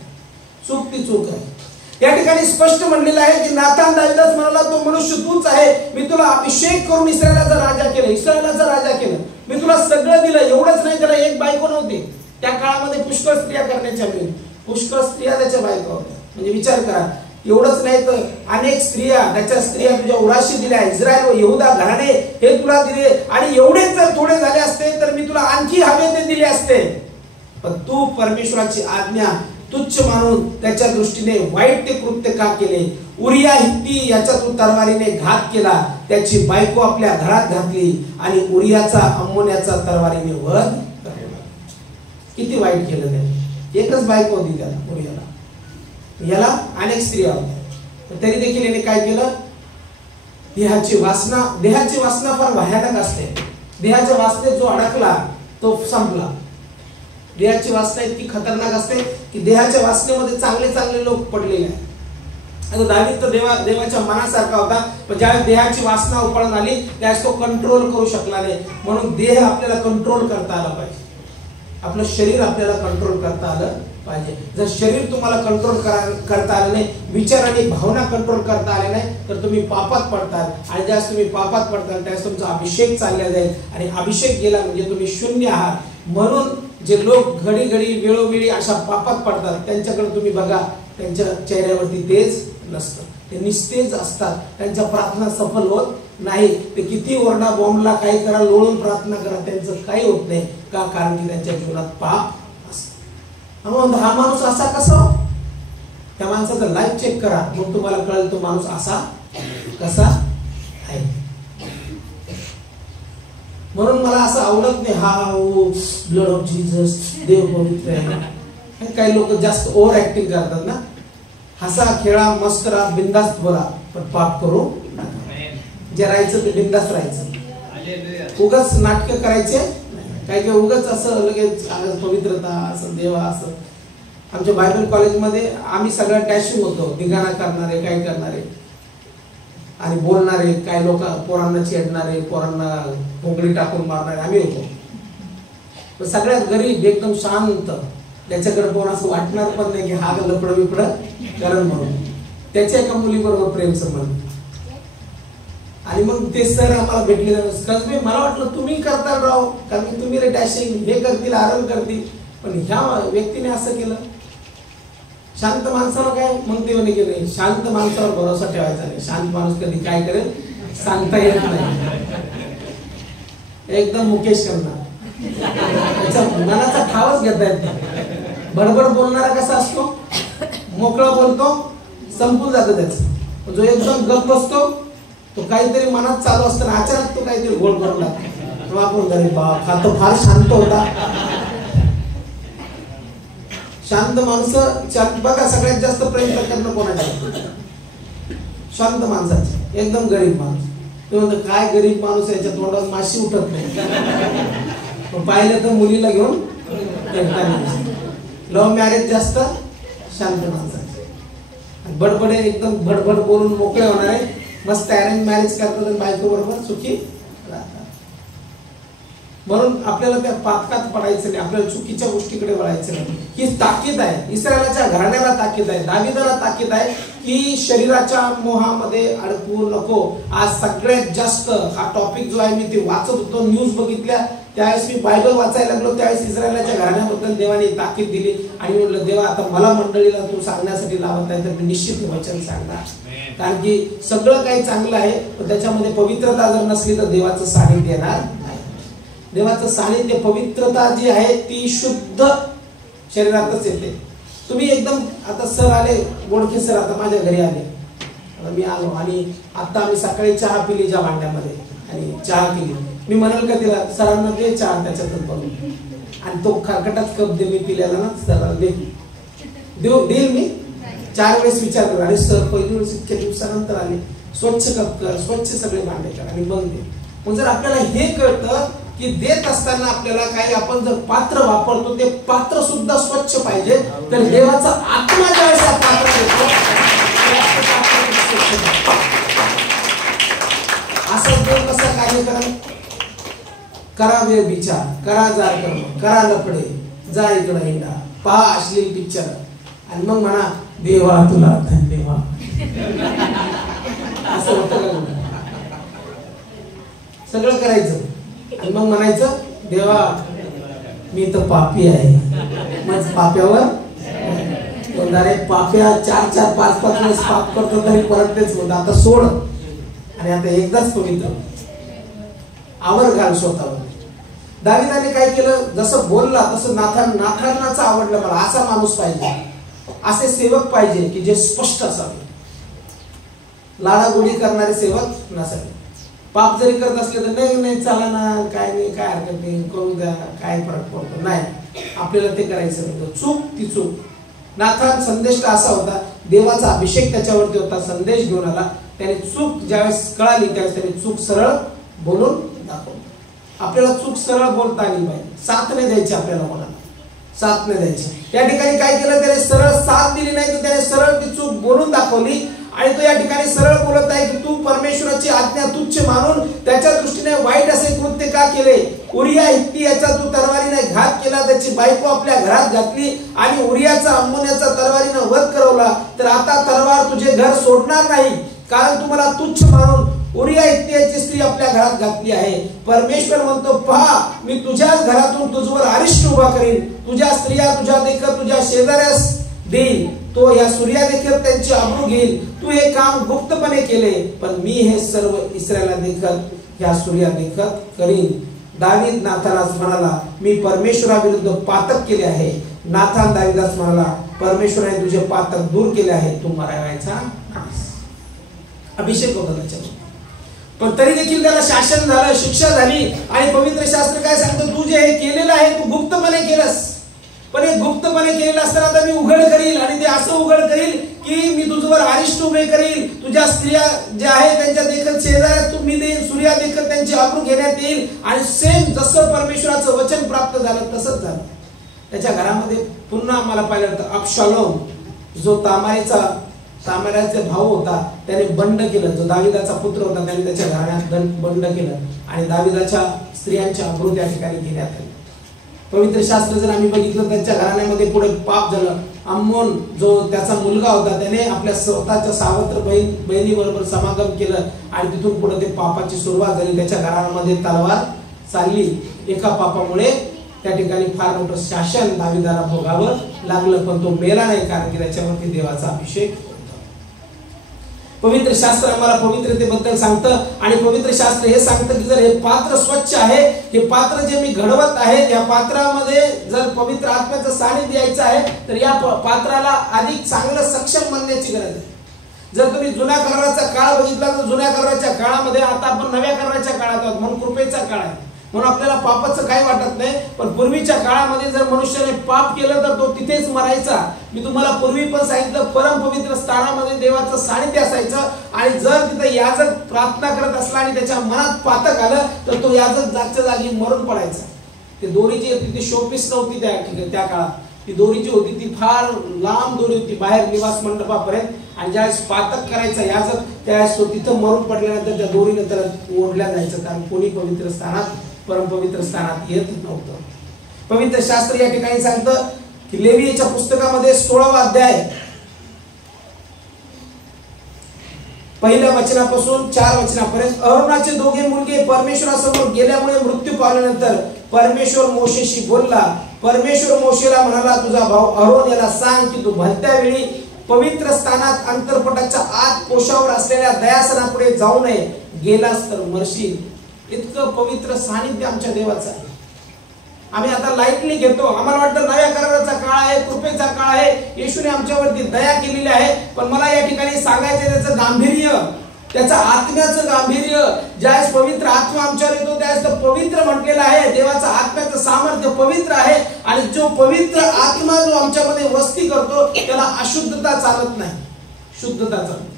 चूक ती चूक आहे. या ठिकाणी स्पष्ट म्हणलेलं आहे की नातान दाविदास म्हणाला, तो मनुष्य तूच आहे, मी तुला अभिषेक करून इस्रायलाचा राजा केलं, इस्रायलाचा राजा केलं, मी तुला सगळं दिलं. एवढंच नाही, त्याला एक बायको नव्हती. त्या काळामध्ये पुष्कळ स्त्रिया करण्याच्या वेळी पुष्कळ स्त्रिया त्याच्या बायका होत्या. म्हणजे विचार करा, एवढंच नाही तर अनेक स्त्रिया, त्याच्या स्त्रिया तुझ्या उराशी दिल्या, इस्रायल व यहुदा घराणे हे तुला दिले, आणि एवढेच जर थोडे झाले असते तर मी तुला आणखी हवे ते दिले असते. पण तू परमेश्वराची आज्ञा तुच्छ मानून त्याच्या दृष्टीने वाईट ते कृत्य का केले? उरिया हित्ती याचा तू तरवारीने घात केला, त्याची बायको आपल्या घरात घातली आणि उरियाचा अम्मोन्याचा तरवारीने वध करवला. किती वाईट केलं त्याने. एकच बायको होती त्याला, उरियाला. याला अनेक स्त्रिया होत्या, तरी देखील याने काय केलं? देहाची वासना फार भयानक असते. देहाच्या वासनेत जो अडकला तो संपला. देहाची वासना इतकी खतरनाक असते की देहाच्या वासनेमध्ये चांगले चांगले लोक पडलेले आहेत. आता दावीद तर देवाच्या मनासारखा होता, पण ज्यावेळेस देहाची वासना उपळून आली त्यावेळेस तो कंट्रोल करू शकला नाही. म्हणून देह आपल्याला कंट्रोल करता आला पाहिजे, आपलं शरीर आपल्याला कंट्रोल करता आलं पाहिजे. जर शरीर तुम्हाला कंट्रोल करता आलं नाही, विचार आणि भावना कंट्रोल करता आले नाही, तर तुम्ही पापात पडताल. आणि ज्यावेळेस तुम्ही पापात पडताल त्यावेळेस तुमचा अभिषेक चालला जाईल आणि अभिषेक गेला म्हणजे तुम्ही शून्य आहात. म्हणून जे लोक घडी घडी वेळोवेळी अशा पापात पडतात त्यांच्याकडे तुम्ही बघा, त्यांच्या चेहऱ्यावरती तेज नसतं, ते निस्तेज असतात. त्यांच्या प्रार्थना सफल होत नाही. ते किती ओरडा बॉम्बला काही करा, लोळून प्रार्थना करा, त्यांचं काही होत नाही. का? कारण की त्यांच्या जीवनात पाप असतं. हा माणूस असा कसा? त्या माणसाचं लाईफ चेक करा, मग तुम्हाला कळेल तो माणूस असा कसा आहे. म्हणून मला असं आवडत नाही हा ब्लड ऑफ जीसस, देव पवित्र आहे. काही लोक जास्त ओव्हर ऍक्टिंग करतात ना. हसा खेळा मस्त राहा, बिंदास्त बोला, पण पाप करू नका. जे राहायचं ते बिंदास्त राहायचं, उगाच नाटकं करायचे काय काय, उगाच असं लगेच पवित्रता असं देवा असं आमच्या बायबल कॉलेजमध्ये आम्ही सगळ्या डॅशिंग होतो, धिंगाणा करणारे, काय करणारे आणि बोलणारे, काय लोक पोरांना छेडणारे, पोरांना भोंगडी टाकून मारणारे आम्ही होतो. सगळ्यात गरीब एकदम शांत, त्याच्याकडे कोण असं वाटणार पण नाही की हा लपड बिपड करण म्हणून. त्याच्या एका मुलीबरोबर प्रेम संबंध. आणि मग ते सर आम्हाला भेटले, मला वाटलं तुम्ही करताल राव, कारण तुम्ही डॅशिंग हे करतील, आराम करतील, पण ह्या व्यक्तीने असं केलं. शांत माणसाला काय मग ते म्हणे की नाही, शांत माणसावर भरोसा ठेवायचा नाही, शांत माणूस कधी काय करेल सांगता येत नाही. एकदम मुकेश करणार, त्याच्या मनाचा ठावच घेता येत नाही. बडबड बोलणारा कसा असतो, मोकळा बोलतो, संपून जातं त्याचं. जो एकदम गप बसतो तो काहीतरी मनात चालू असताना अचानक तो काहीतरी गोड करून लागतो. आपण अरे बाप, हा तो फार शांत होता. शांत माणसं बघा, सगळ्यात जास्त प्रेम प्रकरण कोणाचे? शांत माणसाचे. एकदम गरीब माणूस, ते म्हणतो काय गरीब माणूस, याच्या तोंडात माशी उठत नाही. पाहिलं तर मुलीला घेऊन लव्ह मॅरेज जास्त शांत माणसाचे. बडबडे एकदम बडबड बोलून मोकळे होणारे, मस्त अरेंज मॅरेज करतात, बायको बरोबर सुखी राहतात. म्हणून आपल्याला त्या पातकात पडायचं नाही, आपल्याला चुकीच्या गोष्टीकडे वळायचं नाही. ही ताकीद आहे, इस्रायलाच्या घराण्याला ताकीद आहे, दाविदाला ताकीद आहे की शरीराच्या मोहामध्ये अडकवू नको. आज सगळ्यात जास्त हा टॉपिक जो आहे, मी ते वाचत होतो, न्यूज बघितल्या त्यावेळेस, मी बायबल वाचायला लागलो त्यावेळेस इस्रायलाच्या घराण्याबद्दल देवाने ताकीद दिली. आणि म्हटलं देवा, आता मला मंडळीला तू सांगण्यासाठी लावत नाही तर मी निश्चित हे वचन सांगणार. कारण की सगळं काही चांगलं आहे, पण त्याच्यामध्ये पवित्रता जर नसली तर देवाचं सानिध्य येणार नाही. देवाचं सानिध्य, पवित्रता जी आहे ती शुद्ध शरीरातच येते. तुम्ही एकदम, आता सर आले, गोडके सर आता माझ्या घरी आले, मी आलो आणि आता आम्ही सकाळी चहा पिली ज्या भांड्यामध्ये आणि चहा केली, मी म्हणाल का तिला सरांना दे चहा त्याच्यातच बनवून, आणि तो खरकटाच कप दे, मी पिल्याला ना सरांना देईल मी 4 वेळेस विचार कर. आणि सर पहिली वेळेस इतक्या दिवसानंतर आले, स्वच्छ कप कर, स्वच्छ सगळे भांडे कर आणि बंद दे. मग जर आपल्याला हे कळतं की देत असताना आपल्याला काही आपण जर पात्र वापरतो ते पात्र सुद्धा स्वच्छ पाहिजे, तर देवाचा आत्मा ज्यावेळेस पात्र देतो असं देव कसा कार्य करा व्यभिचार, करा जार कर्म, करा लफडे, जा इकडं हिंडा, पहा अश्लील पिक्चर आणि मग म्हणा देवा तुला धन्यवाद. असं होतं का? सगळं करायचं आणि मग म्हणायचं देवा मी तर पापी आहे. मग पाप्यावर पाप्या 4-4, 5-5 वेळेस पाप करतो तरी परत तेच म्हणतो आता सोड आणि आता एकदाच पवित्र आवर घाल स्वतःवर. दाविदाने काय केलं, जसं बोलला तसं नाथानाचं आवडलं. मला असा माणूस पाहिजे, असे सेवक पाहिजे की जे स्पष्ट असावे, लाडागोडी करणारे सेवक नसावे. पाप जरी करत असले तर नाही नाही चला ना, काय नाही, काय हरकत नाही, करू द्या, काय फरक पडतो, नाही, आपल्याला ते करायचं नाही. चूक ती चूक. नाथान संदेश असा होता, देवाचा अभिषेक त्याच्यावरती होता, संदेश घेऊन आला. त्याने चूक ज्यावेळेस कळाली त्यावेळेस त्याने चूक सरळ बोलून दाखवली. आपल्याला चूक सरळ बोलता आली पाहिजे, साथ नाही द्यायची, आपल्याला कोणाला साथ नाही द्यायची. या ठिकाणी काय केलं, त्याने सरळ साथ दिली नाही तर त्याने सरळ ती चूक बोलून दाखवली. आणि तो या ठिकाणी सरळ बोलत आहे की तू परमेश्वराची आज्ञा तुच्छ मानून त्याच्या दृष्टीने वाईट असे कृत्य का केले. उरिया हित्ती याचा तू तलवारीने घात केला, त्याची बायको आपल्या घरात घातली आणि उरियाचा अम्मोन्याचा तलवारीने वध करवला, तर आता तलवार तुझे घर सोडणार नाही, कारण तुम्हाला तुच्छ मानून उरिया हित्तीची स्त्री आपल्या घरात घातली आहे. परमेश्वर म्हणतो, पहा मी तुझ्याच घरातून तुझवर अरिष्ट उभा करीन, तुझ्या स्त्रिया तुझ्या देखत तुझ्या शेजाऱ्यास देईल, तो या सूर्या देखत त्यांची आबरू घेईल. तू हे काम गुप्तपणे केले, पण मी हे सर्व इस्रायला देखत या सूर्या देखत करीन. दावीद नाथानास म्हणाला, मी परमेश्वराविरुद्ध पातक केले आहे. नाथान दावीदास म्हणाला, परमेश्वराने तुझे पातक दूर केले आहे, तू मरावायचा. अभिषेक होता त्याच्यावर, पण तरी देखील त्याला शासन झालं, शिक्षा झाली. आणि पवित्र शास्त्र काय सांगतं, तू जे हे केलेलं आहे तू गुप्तपणे केलंस, पण हे गुप्तपणे केलेलं असताना आता मी उघड करील. आणि ते असं उघड करील की मी तुझ्यावर अरिष्ट उभे करील, तुझ्या स्त्रिया ज्या आहेत त्यांच्या देखत शेजाऱ्यास तू मी देईन, सूर्या देखत त्यांची आबरू घेण्यात येईल. आणि सेम जसं परमेश्वराचं वचन प्राप्त झालं तसंच झालं. त्याच्या घरामध्ये पुन्हा आम्हाला पाहिलं तर अबशालोम जो तामाराचा भाऊ होता त्याने बंड केलं, जो दाविदाचा पुत्र होता त्याने त्याच्या घराण्यात बंड केलं आणि दाविदाच्या स्त्रियांच्या अब्रू त्या ठिकाणी घेण्यात आली. पवित्र शास्त्र जर आम्ही बघितलं त्यांच्या घराण्यामध्ये पुढे पाप झालं. अम्मोन जो त्याचा मुलगा होता त्याने आपल्या स्वतःच्या सावत्र बहिणी बरोबर समागम केलं आणि तिथून पुढे ते पापाची सुरुवात झाली. त्याच्या घरामध्ये तलवार चालली एका पापामुळे. त्या ठिकाणी फार मोठं शासन दाविदाला भोगावं लागलं, पण तो मेला नाही कारण की त्याच्यावरती देवाचा अभिषेक होता. पवित्र शास्त्र आम्हाला पवित्रतेबद्दल सांगतं आणि पवित्र शास्त्र हे सांगतं की जर हे पात्र स्वच्छ आहे, हे पात्र जे मी घडवत आहे या पात्रामध्ये जर पवित्र आत्म्याचं सानिध्य यायचं आहे तर या पात्राला अधिक चांगलं सक्षम बनण्याची गरज आहे. जर तुम्ही जुन्या कराराचा काळ बघितला तर जुन्या कराराच्या काळामध्ये, आता आपण नव्या कराराच्या काळात आहोत म्हणून कृपेचा काळ आहे म्हणून आपल्याला पापाचं काही वाटत नाही. पण पूर्वीच्या काळामध्ये जर मनुष्याने पाप केलं तर तो तिथेच मरायचा. मी तुम्हाला पूर्वी पण सांगितलं परमपवित्र स्थानामध्ये देवाचं सानिध्य असायचं आणि जर तिथे याजक प्रार्थना करत असला आणि त्याच्या मनात पातक आलं तर तो याजक जागच्या जागी मरून पडायचा. ते दोरी जी होती ती शोपीस नव्हती त्या काळात. ती दोरी जी होती ती फार लांब दोरी होती बाहेर निवास मंडपापर्यंत आणि ज्यावेळेस पातक करायचा याजक त्यावेळेस तो तिथं मरून पडल्यानंतर त्या दोरीने त्याला ओढल्या जायचं कारण कोणी पवित्र स्थानात परमपवित्र स्थानात येत नव्हतं. पवित्र शास्त्र या ठिकाणी सांगतं की लेवीच्या पुस्तकामध्ये 16वा अध्याय पहिल्या वचनापासून 4 वचनापर्यंत अहरोनाचे दोघे मुलगे परमेश्वरासमोर गेल्यामुळे मृत्यू पावल्यानंतर परमेश्वर मोशेशी बोलला. परमेश्वर मोशेला म्हणाला, तुझा भाऊ अहरोन याला सांग की तू भलत्या वेळी पवित्र स्थानात अंतरपटाच्या आत कोशावर असलेल्या दयासनापुढे जाऊ नये, गेलास तर मरशील. इतकं पवित्र सानिध्य आमच्या देवाचं आहे. आम्ही आता लाईटली घेतो. आम्हाला वाटतं नव्या कराराचा काळ आहे, कृपेचा काळ आहे, येशूने आमच्यावरती दया केलेली आहे. पण मला या ठिकाणी सांगायचं त्याचं गांभीर्य, त्याचं आत्म्याचं गांभीर्य. ज्यावेळेस पवित्र आत्मा आमच्यावर येतो त्यावेळेस तो पवित्र म्हटलेला आहे. देवाचं आत्म्याचं सामर्थ्य पवित्र आहे आणि जो पवित्र आत्मा जो आमच्यामध्ये वस्ती करतो त्याला अशुद्धता चालत नाही, शुद्धता चालते.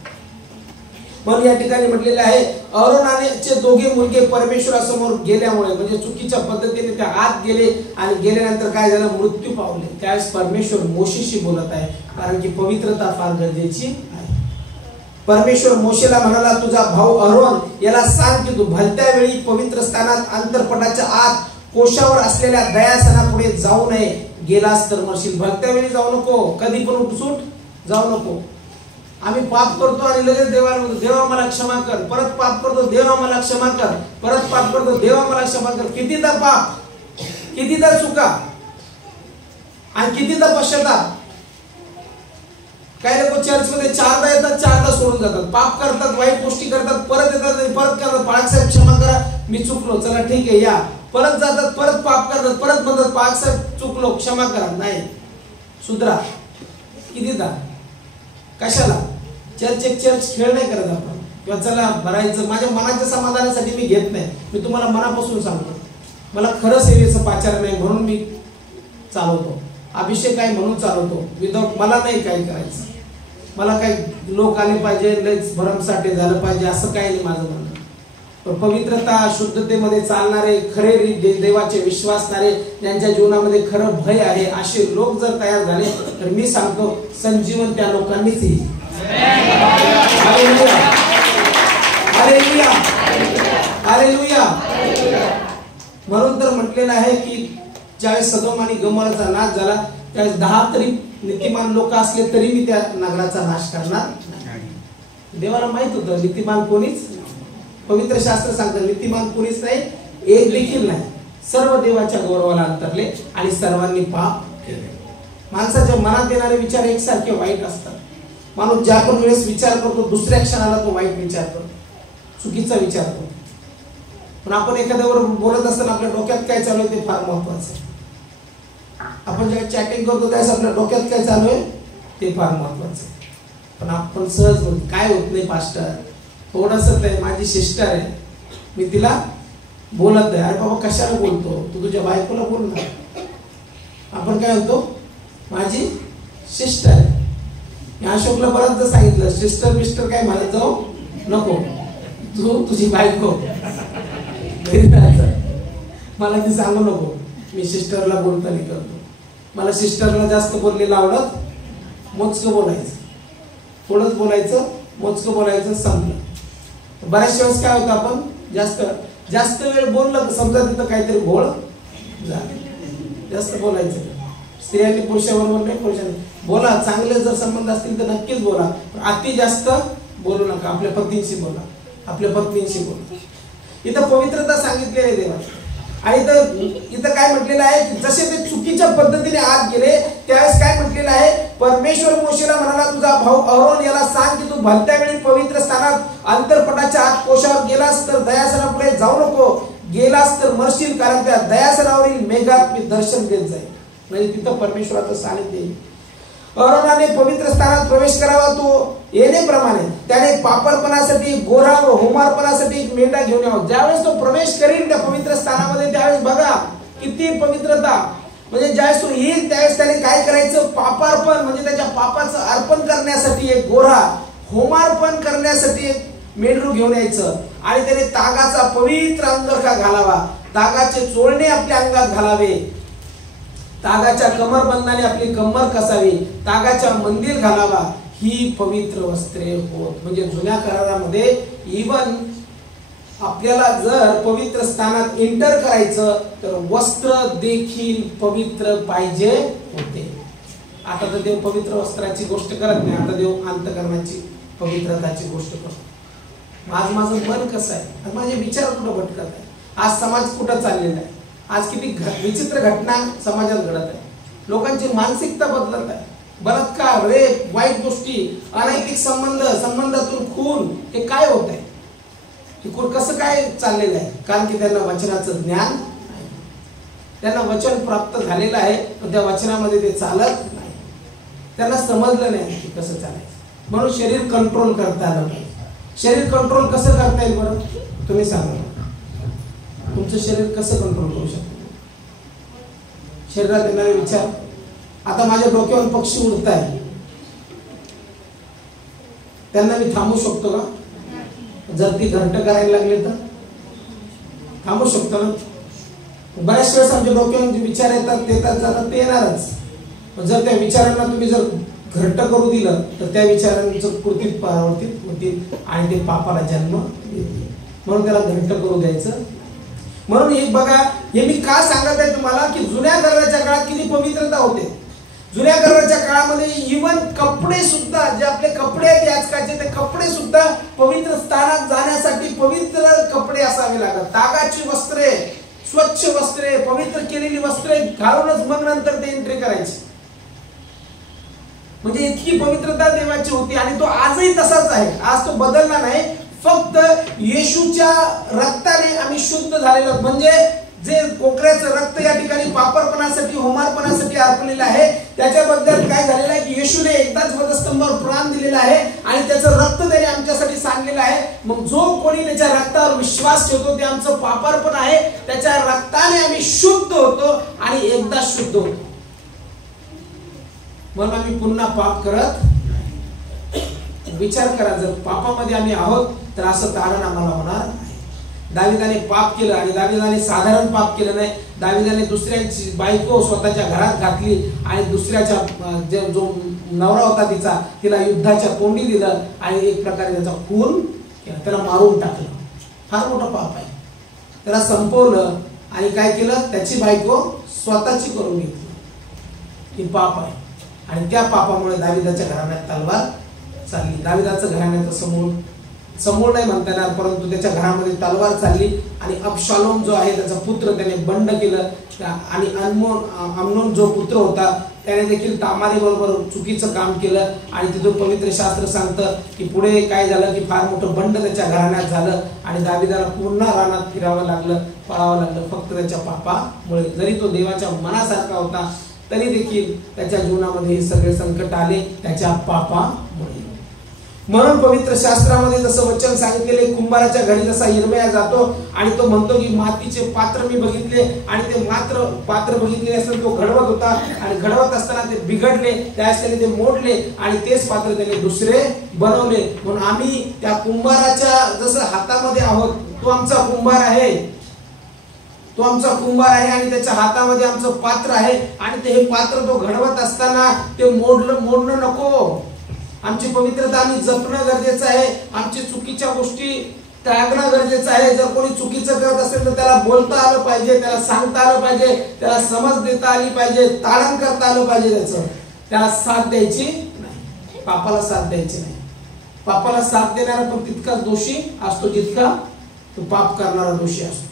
म्हणून या ठिकाणी म्हटलेले आहे अहरोनाचे दोघे मुलगे परमेश्वरासमोर गेल्यामुळे म्हणजे चुकीच्या पद्धतीने त्या आत गेले आणि गेल्यानंतर काय झालं, मृत्यू पावले. त्यावेळेस परमेश्वर मोशेशी बोलत आहे कारण की पवित्रता फार गरजेची आहे. परमेश्वर मोशेला म्हणाला, तुझा भाऊ अहरोन याला सांग की तू भलत्या वेळी पवित्र स्थानात अंतरपटाच्या आत कोशावर असलेल्या दयासनापुढे जाऊ नये, गेलास तर मरशील. भलत्या वेळी जाऊ नको, कधी पण उठसूट जाऊ नको. आम्ही पाप करतो आणि लगेच देवाला म्हणतो देवा मला क्षमा कर, परत पाप करतो देवा मला क्षमा कर, परत पाप करतो देवा मला क्षमा कर. कितीदा पाप, कितीदा चुका आणि कितीदा पश्चाताप. काही लोक चर्चमध्ये 4दा येतात 4दा सोडून जातात, पाप करतात, वाईट गोष्टी करतात, परत येतात, परत करतात, पाळकसाहेब क्षमा करा मी चुकलो, चला ठीक आहे या, परत जातात, परत पाप करतात, परत म्हणतात पाळकसाहेब चुकलो क्षमा करा, नाही सुधरा. कितीदा, कशाला? चर्च एक चर्च खेळ नाही करत आपण किंवा चला भरायचं. माझ्या मनाच्या समाधानासाठी मी घेत नाही. मी तुम्हाला मनापासून सांगतो मला खरं सेवेचं पाचार नाही म्हणून मी चालवतो, अभिषेक आहे म्हणून चालवतो. विदाऊट मला नाही काही करायचं. मला काही लोक आले पाहिजे, लयच भरमसाठे झालं पाहिजे असं काही नाही माझं म्हणणं. पण पवित्रता शुद्धतेमध्ये चालणारे, खरे देवाचे विश्वासणारे, ज्यांच्या जीवनामध्ये खरं भय आहे असे लोक जर तयार झाले तर मी सांगतो संजीवन त्या लोकांनीच येईल. Hallelujah, hallelujah, hallelujah. म्हणून तर म्हटलेलं आहे की ज्यावेळेस सदोम आणि गमोराचा नाश झाला त्यावेळेस 10 तरी नीतिमान लोक असले तरी मी त्या नगराचा नाश करणार नाही. देवाला माहित होतं नीतिमान कोणीच. पवित्र शास्त्र सांगतं नीतिमान कोणीच नाही, एक देखील नाही. सर्व देवाच्या गौरवाला अंतरले आणि सर्वांनी पाप केले. माणसाच्या मनात येणारे विचार एकसारखे वाईट असतात. माणूस ज्या पण वेळेस विचार करतो दुसऱ्या क्षणाला तो वाईट विचार करतो, चुकीचा विचार करतो. पण आपण एखाद्यावर बोलत असताना आपल्या डोक्यात काय चालू आहे ते फार महत्वाचं आहे. आपण जेव्हा चॅटिंग करतो त्यावेळेस आपल्या डोक्यात काय चालू आहे ते फार महत्वाचं आहे. पण आपण सहज बोलतो काय होत नाही पास्टर, थोडंसं ते माझी सिस्टर आहे मी तिला बोलत आहे. अरे बाबा कशाला बोलतो, तू तुझ्या बायकोला बोल ना. आपण काय म्हणतो माझी सिस्टर आहे. मी अशोकला बऱ्याचदा सांगितलं सिस्टर मिस्टर काय म्हणत जाऊ नको, तू तुझी बायको मला ती सांगू नको. मी सिस्टरला बोलताना करतो मला सिस्टरला जास्त बोललेलं आवडत, मोजकं बोलायचं, थोडंच बोलायचं, मोजकं बोलायचं, संपलं. बऱ्याचशा वेळेस काय होतं, आपण जास्त वेळ बोललं तर समजा तिथं काहीतरी घोळ झाला. जास्त बोलायचं. स्त्रियांनी पुरुषाबरोबर नाही, पुरुषांनी बोला, चांगले जर संबंध असतील तर नक्कीच बोला, अति जास्त बोलू नका. आपल्या पत्नीशी बोला, आपल्या पत्नीशी बोला. इथं पवित्रता सांगितलेली आहे देवाची. आणि इथं काय म्हटलेलं आहे, जसे ते चुकीच्या पद्धतीने आत गेले त्यावेळेस काय म्हटलेलं आहे, परमेश्वर मोशेला म्हणाला, तुझा भाऊ अहरोन याला सांग की तू भलत्या वेळी पवित्र स्थानात अंतरपटाच्या आत कोशावर गेलास तर दयासनापुढे जाऊ नको, गेलास तर मरशील, कारण त्या दयासनावरील मेघात मी दर्शन देत जाईल. म्हणजे तिथं परमेश्वराचं सानिध्य. अहरोनाने पवित्र स्थानात प्रवेश करावा, तो येणेप्रमाणे त्याने पापरपणासाठी गोरा व होमार्पणासाठी एक मेंढा घेऊन यावा. ज्यावेळेस तो प्रवेश करील त्या पवित्र स्थानामध्ये त्यावेळेस बघा किती पवित्रता. म्हणजे ज्यावेळेस तो येईल त्यावेळेस त्याने काय करायचं, पापार्पण म्हणजे त्याच्या पापाचं अर्पण करण्यासाठी एक गोरा, होमार्पण करण्यासाठी एक मेंढरू घेऊन यायचं. आणि त्याने तागाचा पवित्र अंगरखा घालावा, तागाचे चोळणे आपल्या अंगात घालावे, तागाच्या कमरबंदाने आपली कमर कसावी, तागाच्या मंदिर घालावा, ही पवित्र वस्त्रे होत. म्हणजे जुन्या करारामध्ये इवन आपल्याला जर पवित्र स्थानात एंटर करायचं तर वस्त्र देखील पवित्र पाहिजे होते. आता तर देव पवित्र वस्त्राची गोष्ट करत नाही, आता देव अंतःकरणाची पवित्रताची गोष्ट करतो. आज माझं मन कसं आहे, माझे विचार कुठं भटकत आहे, आज समाज कुठं चाललेला आहे, आज किती विचित्र घटना समाजात घडत आहे, लोकांची मानसिकता बदलत आहे, बलात्कार, रेप, वाईट गोष्टी, अनैतिक संबंधातून खून, हे काय होत आहे, कसं काय चाललेलं आहे? कारण की त्यांना वचनाचं ज्ञान नाही, त्यांना वचन प्राप्त झालेलं आहे पण त्या वचनामध्ये ते चालत नाही, त्यांना समजलं नाही की कसं चालायचं. म्हणून शरीर कंट्रोल करता आलं पाहिजे. शरीर कंट्रोल कसं करता येईल बरं, तुम्ही सांगा. तुमचं शरीर कसं कंट्रोल करू शकतो? शरीरात येणारे विचार. आता माझ्या डोक्यावर पक्षी उडताय, त्यांना मी थांबू शकतो का? जर ती घरट करायला लागले तर थांबू शकतो ना? बऱ्याच वेळेस आमच्या डोक्यावर जे विचार येतात ते येणारच. जर त्या विचारांना तुम्ही जर घरट करू दिलं तर त्या विचारांचं कृतीत परावर्तित होतील आणि ते पापाला जन्म देतील. म्हणून त्याला घरट करू द्यायचं. म्हणून एक बघा, हे मी का सांगत आहे तुम्हाला की जुन्या कराराच्या काळात किती पवित्रता होते. जुन्या कराराच्या काळामध्ये इवन कपडे सुद्धा, जे आपले कपडे आहेत याचकाचे, ते कपडे सुद्धा पवित्र स्थानात जाण्यासाठी पवित्र कपडे असावे लागत. तागाची वस्त्रे, स्वच्छ वस्त्रे, पवित्र केलेली वस्त्रे घालूनच मग नंतर ते एंट्री करायची. म्हणजे इतकी पवित्रता देवाची होती आणि तो आजही तसाच आहे. आज तो बदलला नाही. फक्त येशूच्या रक्ताने आम्ही शुद्ध झालेलो. म्हणजे जे कोकऱ्याचं रक्त या ठिकाणी पापरपणासाठी, होमार्पणासाठी अर्पलेलं आहे, त्याच्याबद्दल काय झालेलं आहे की येशूने एकदाच वधस्तंभावर प्राण दिलेला आहे आणि त्याचं रक्त त्याने आमच्यासाठी सांडलेलं आहे. मग जो कोणी त्याच्या रक्तावर विश्वास ठेवतो ते आमचं पापार्पण आहे. त्याच्या रक्ताने आम्ही शुद्ध होतो आणि एकदा शुद्ध होतो. म्हणून आम्ही पुन्हा पाप करत. विचार करा, जर पापामध्ये आम्ही आहोत तर असं तारण आम्हाला होणार नाही. दाविदाने पाप केलं आणि दाविदाने साधारण पाप केलं नाही. दाविदाने दुसऱ्यांची बायको स्वतःच्या घरात घातली आणि दुसऱ्याच्या जो नवरा होता तिला युद्धाच्या तोंडी दिलं आणि एक प्रकारे त्याचा खून केला, त्याला मारून टाकलं. फार मोठं पाप आहे. त्याला संपवलं आणि काय केलं, त्याची बायको स्वतःची करून घेतली. ही पाप आहे. आणि त्या पापामुळे दाविदाच्या घराण्यात तलवार चालली. दाविदाचं घराण्याचं समूळ नाही म्हणता येणार, परंतु त्याच्या घरामध्ये तलवार चालली आणि अबशालोम जो आहे त्याचा पुत्र त्याने बंड केलं. आणि अम्नोन जो पुत्र होता त्याने देखील तामारी बरोबर चुकीचं काम केलं. आणि तिथून पवित्र शास्त्र सांगतं की पुढे काय झालं की फार मोठं बंड त्याच्या घराण्यात झालं आणि दाविदाला पुन्हा रानात फिरावं लागलं, पळावं लागलं, फक्त त्याच्या पापामुळे. जरी तो देवाच्या मनासारखा होता तरी देखील त्याच्या जीवनामध्ये हे सगळे संकट आले त्याच्या पापामुळे. म्हणून पवित्र शास्त्रामध्ये जसं वचन सांगितलेले, कुंभाराच्या घरी जसा यिर्मया जातो आणि तो म्हणतो की मातीचे पात्र मी बघितले आणि ते पात्र बघितले असताना तो घडवत होता आणि घडवत असताना ते बिघडले, त्यावेळेस त्याने ते मोडले आणि तेच पात्र त्याने दुसरे बनवले. म्हणून आम्ही त्या कुंभाराच्या जसं हातामध्ये आहोत, तो आमचा कुंभार आहे. तो आमचा कुंभार आहे आणि त्याच्या हातामध्ये आमचं पात्र आहे आणि ते हे पात्र तो घडवत असताना ते मोडणं नको. आमची पवित्रता आम्ही जपणं गरजेचं आहे. आमची चुकीच्या गोष्टी त्यागणं गरजेचं आहे. जर कोणी चुकीचं करत असेल तर त्याला बोलता आलं पाहिजे, त्याला सांगता आलं पाहिजे, त्याला समज देता आली पाहिजे, तारण करता आलं पाहिजे. त्याला साथ द्यायची नाही, पापाला साथ द्यायची नाही. पापाला साथ देणारा पण तितकाच दोषी असतो जितका तो पाप करणारा दोषी असतो.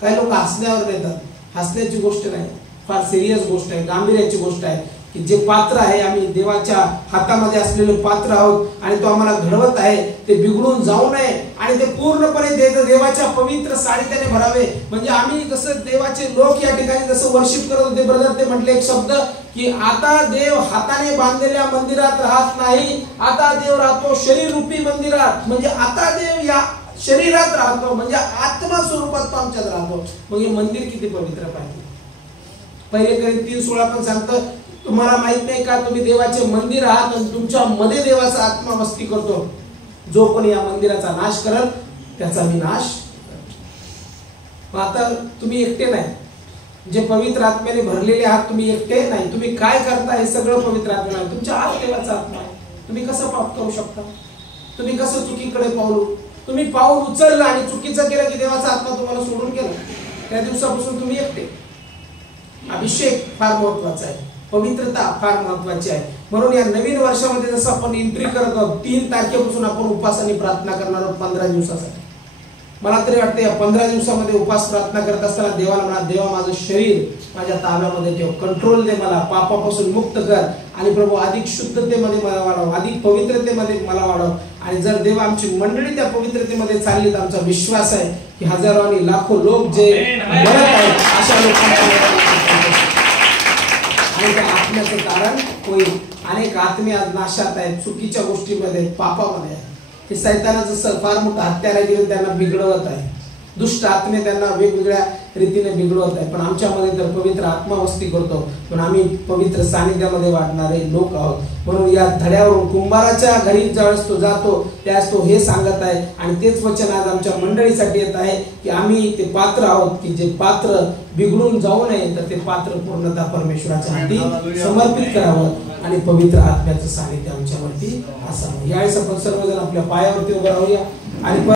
काही लोक हसण्यावर येतात. हसण्याची गोष्ट नाही, फार सिरियस गोष्ट आहे, गांभीर्याची गोष्ट आहे की जे पात्र आहे, आम्ही देवाच्या हातामध्ये असलेले पात्र आहोत आणि तो आम्हाला घडवत आहे, ते बिघडून जाऊ नये आणि ते पूर्णपणे देवाच्या पवित्र सानिध्याने भरावे. म्हणजे आम्ही जसं देवाचे लोक या ठिकाणी जसं वर्शिप करत होते ब्रदर, ते म्हटले एक शब्द की आता देव हाताने बांधलेल्या मंदिरात राहत नाही, आता देव राहतो शरीर रूपी मंदिरात. म्हणजे आता देव या शरीरात राहतो, म्हणजे आत्मा स्वरूपात तो आमच्यात राहतो. मग हे मंदिर किती पवित्र पाहिजे. पहिले करीत 3:16 पण सांगतं, तुम्हाला माहित नाही का तुम्ही देवाचे मंदिर आहात आणि तुमच्या मध्ये देवाचा आत्मा वस्ती करतो. जो कोणी या मंदिराचा नाश करेल त्याचा मी नाश. आता तुम्ही एकटे नाही, जे पवित्र आत्म्याने भरलेले आहात तुम्ही एकटे नाही. तुम्ही काय करता हे सगळं पवित्र आत्मा आहे. तुमच्या आत देवाचा आत्मा आहे. तुम्ही कसं पाप करू शकता, तुम्ही कसं चुकीकडे तुम्ही पाऊल उचललं आणि चुकीचं केलं की देवाचा आत्मा तुम्हाला सोडून गेला. त्या दिवसापासून तुम्ही एकटे. अभिषेक फार महत्वाचा आहे, पवित्रता फार महत्वाची आहे. म्हणून या नवीन वर्षामध्ये जसं आपण एंट्री करत आहोत, 3 तारखेपासून आपण उपास आणि प्रार्थना करणार आहोत 15 दिवसासाठी. मला तरी वाटतं या 15 दिवसामध्ये उपास प्रार्थना करत असताना देवाला म्हणा, देवा माझं शरीर माझ्या ताब्यामध्ये ठेव, कंट्रोल दे मला, पापापासून मुक्त कर आणि प्रभू अधिक शुद्धतेमध्ये मला वाढव, अधिक पवित्रतेमध्ये मला वाढव. आणि जर देवा आमची मंडळी त्या पवित्रतेमध्ये चालली तर आमचा विश्वास आहे की हजारो आणि लाखो लोक जे मरत आहेत अशा लोकांना आणि त्या आत्म्याचं कारण होईल. अनेक आत्मे आज नाशात आहेत, चुकीच्या गोष्टीमध्ये, पापामध्ये आहेत. हे सैतानाचं जसं फार मोठं हत्यारा घेऊन त्यांना बिघडवत आहे. दुष्ट आत्मे त्यांना वेगवेगळ्या रीतीने बिघडवत आहे. पण आमच्यामध्ये तर पवित्र आत्मा वस्ती करतो, पण आम्ही पवित्र सानिध्यामध्ये वाढणारे लोक आहोत. म्हणून या धड्यावरून कुंभाराच्या घरी ज्यावेळेस तो जातो त्यावेळेस तो हे सांगत आहे आणि तेच वचन आज आमच्या मंडळीसाठी येत आहे की आम्ही ते पात्र आहोत की जे पात्र बिघडून जाऊ नये, तर ते पात्र पूर्णतः परमेश्वराच्या हाती समर्पित करावं आणि पवित्र आत्म्याचं सानिध्य आमच्यावरती असावं. यावेळेस आपण सर्वजण आपल्या पायावरती उभं राहूया आणि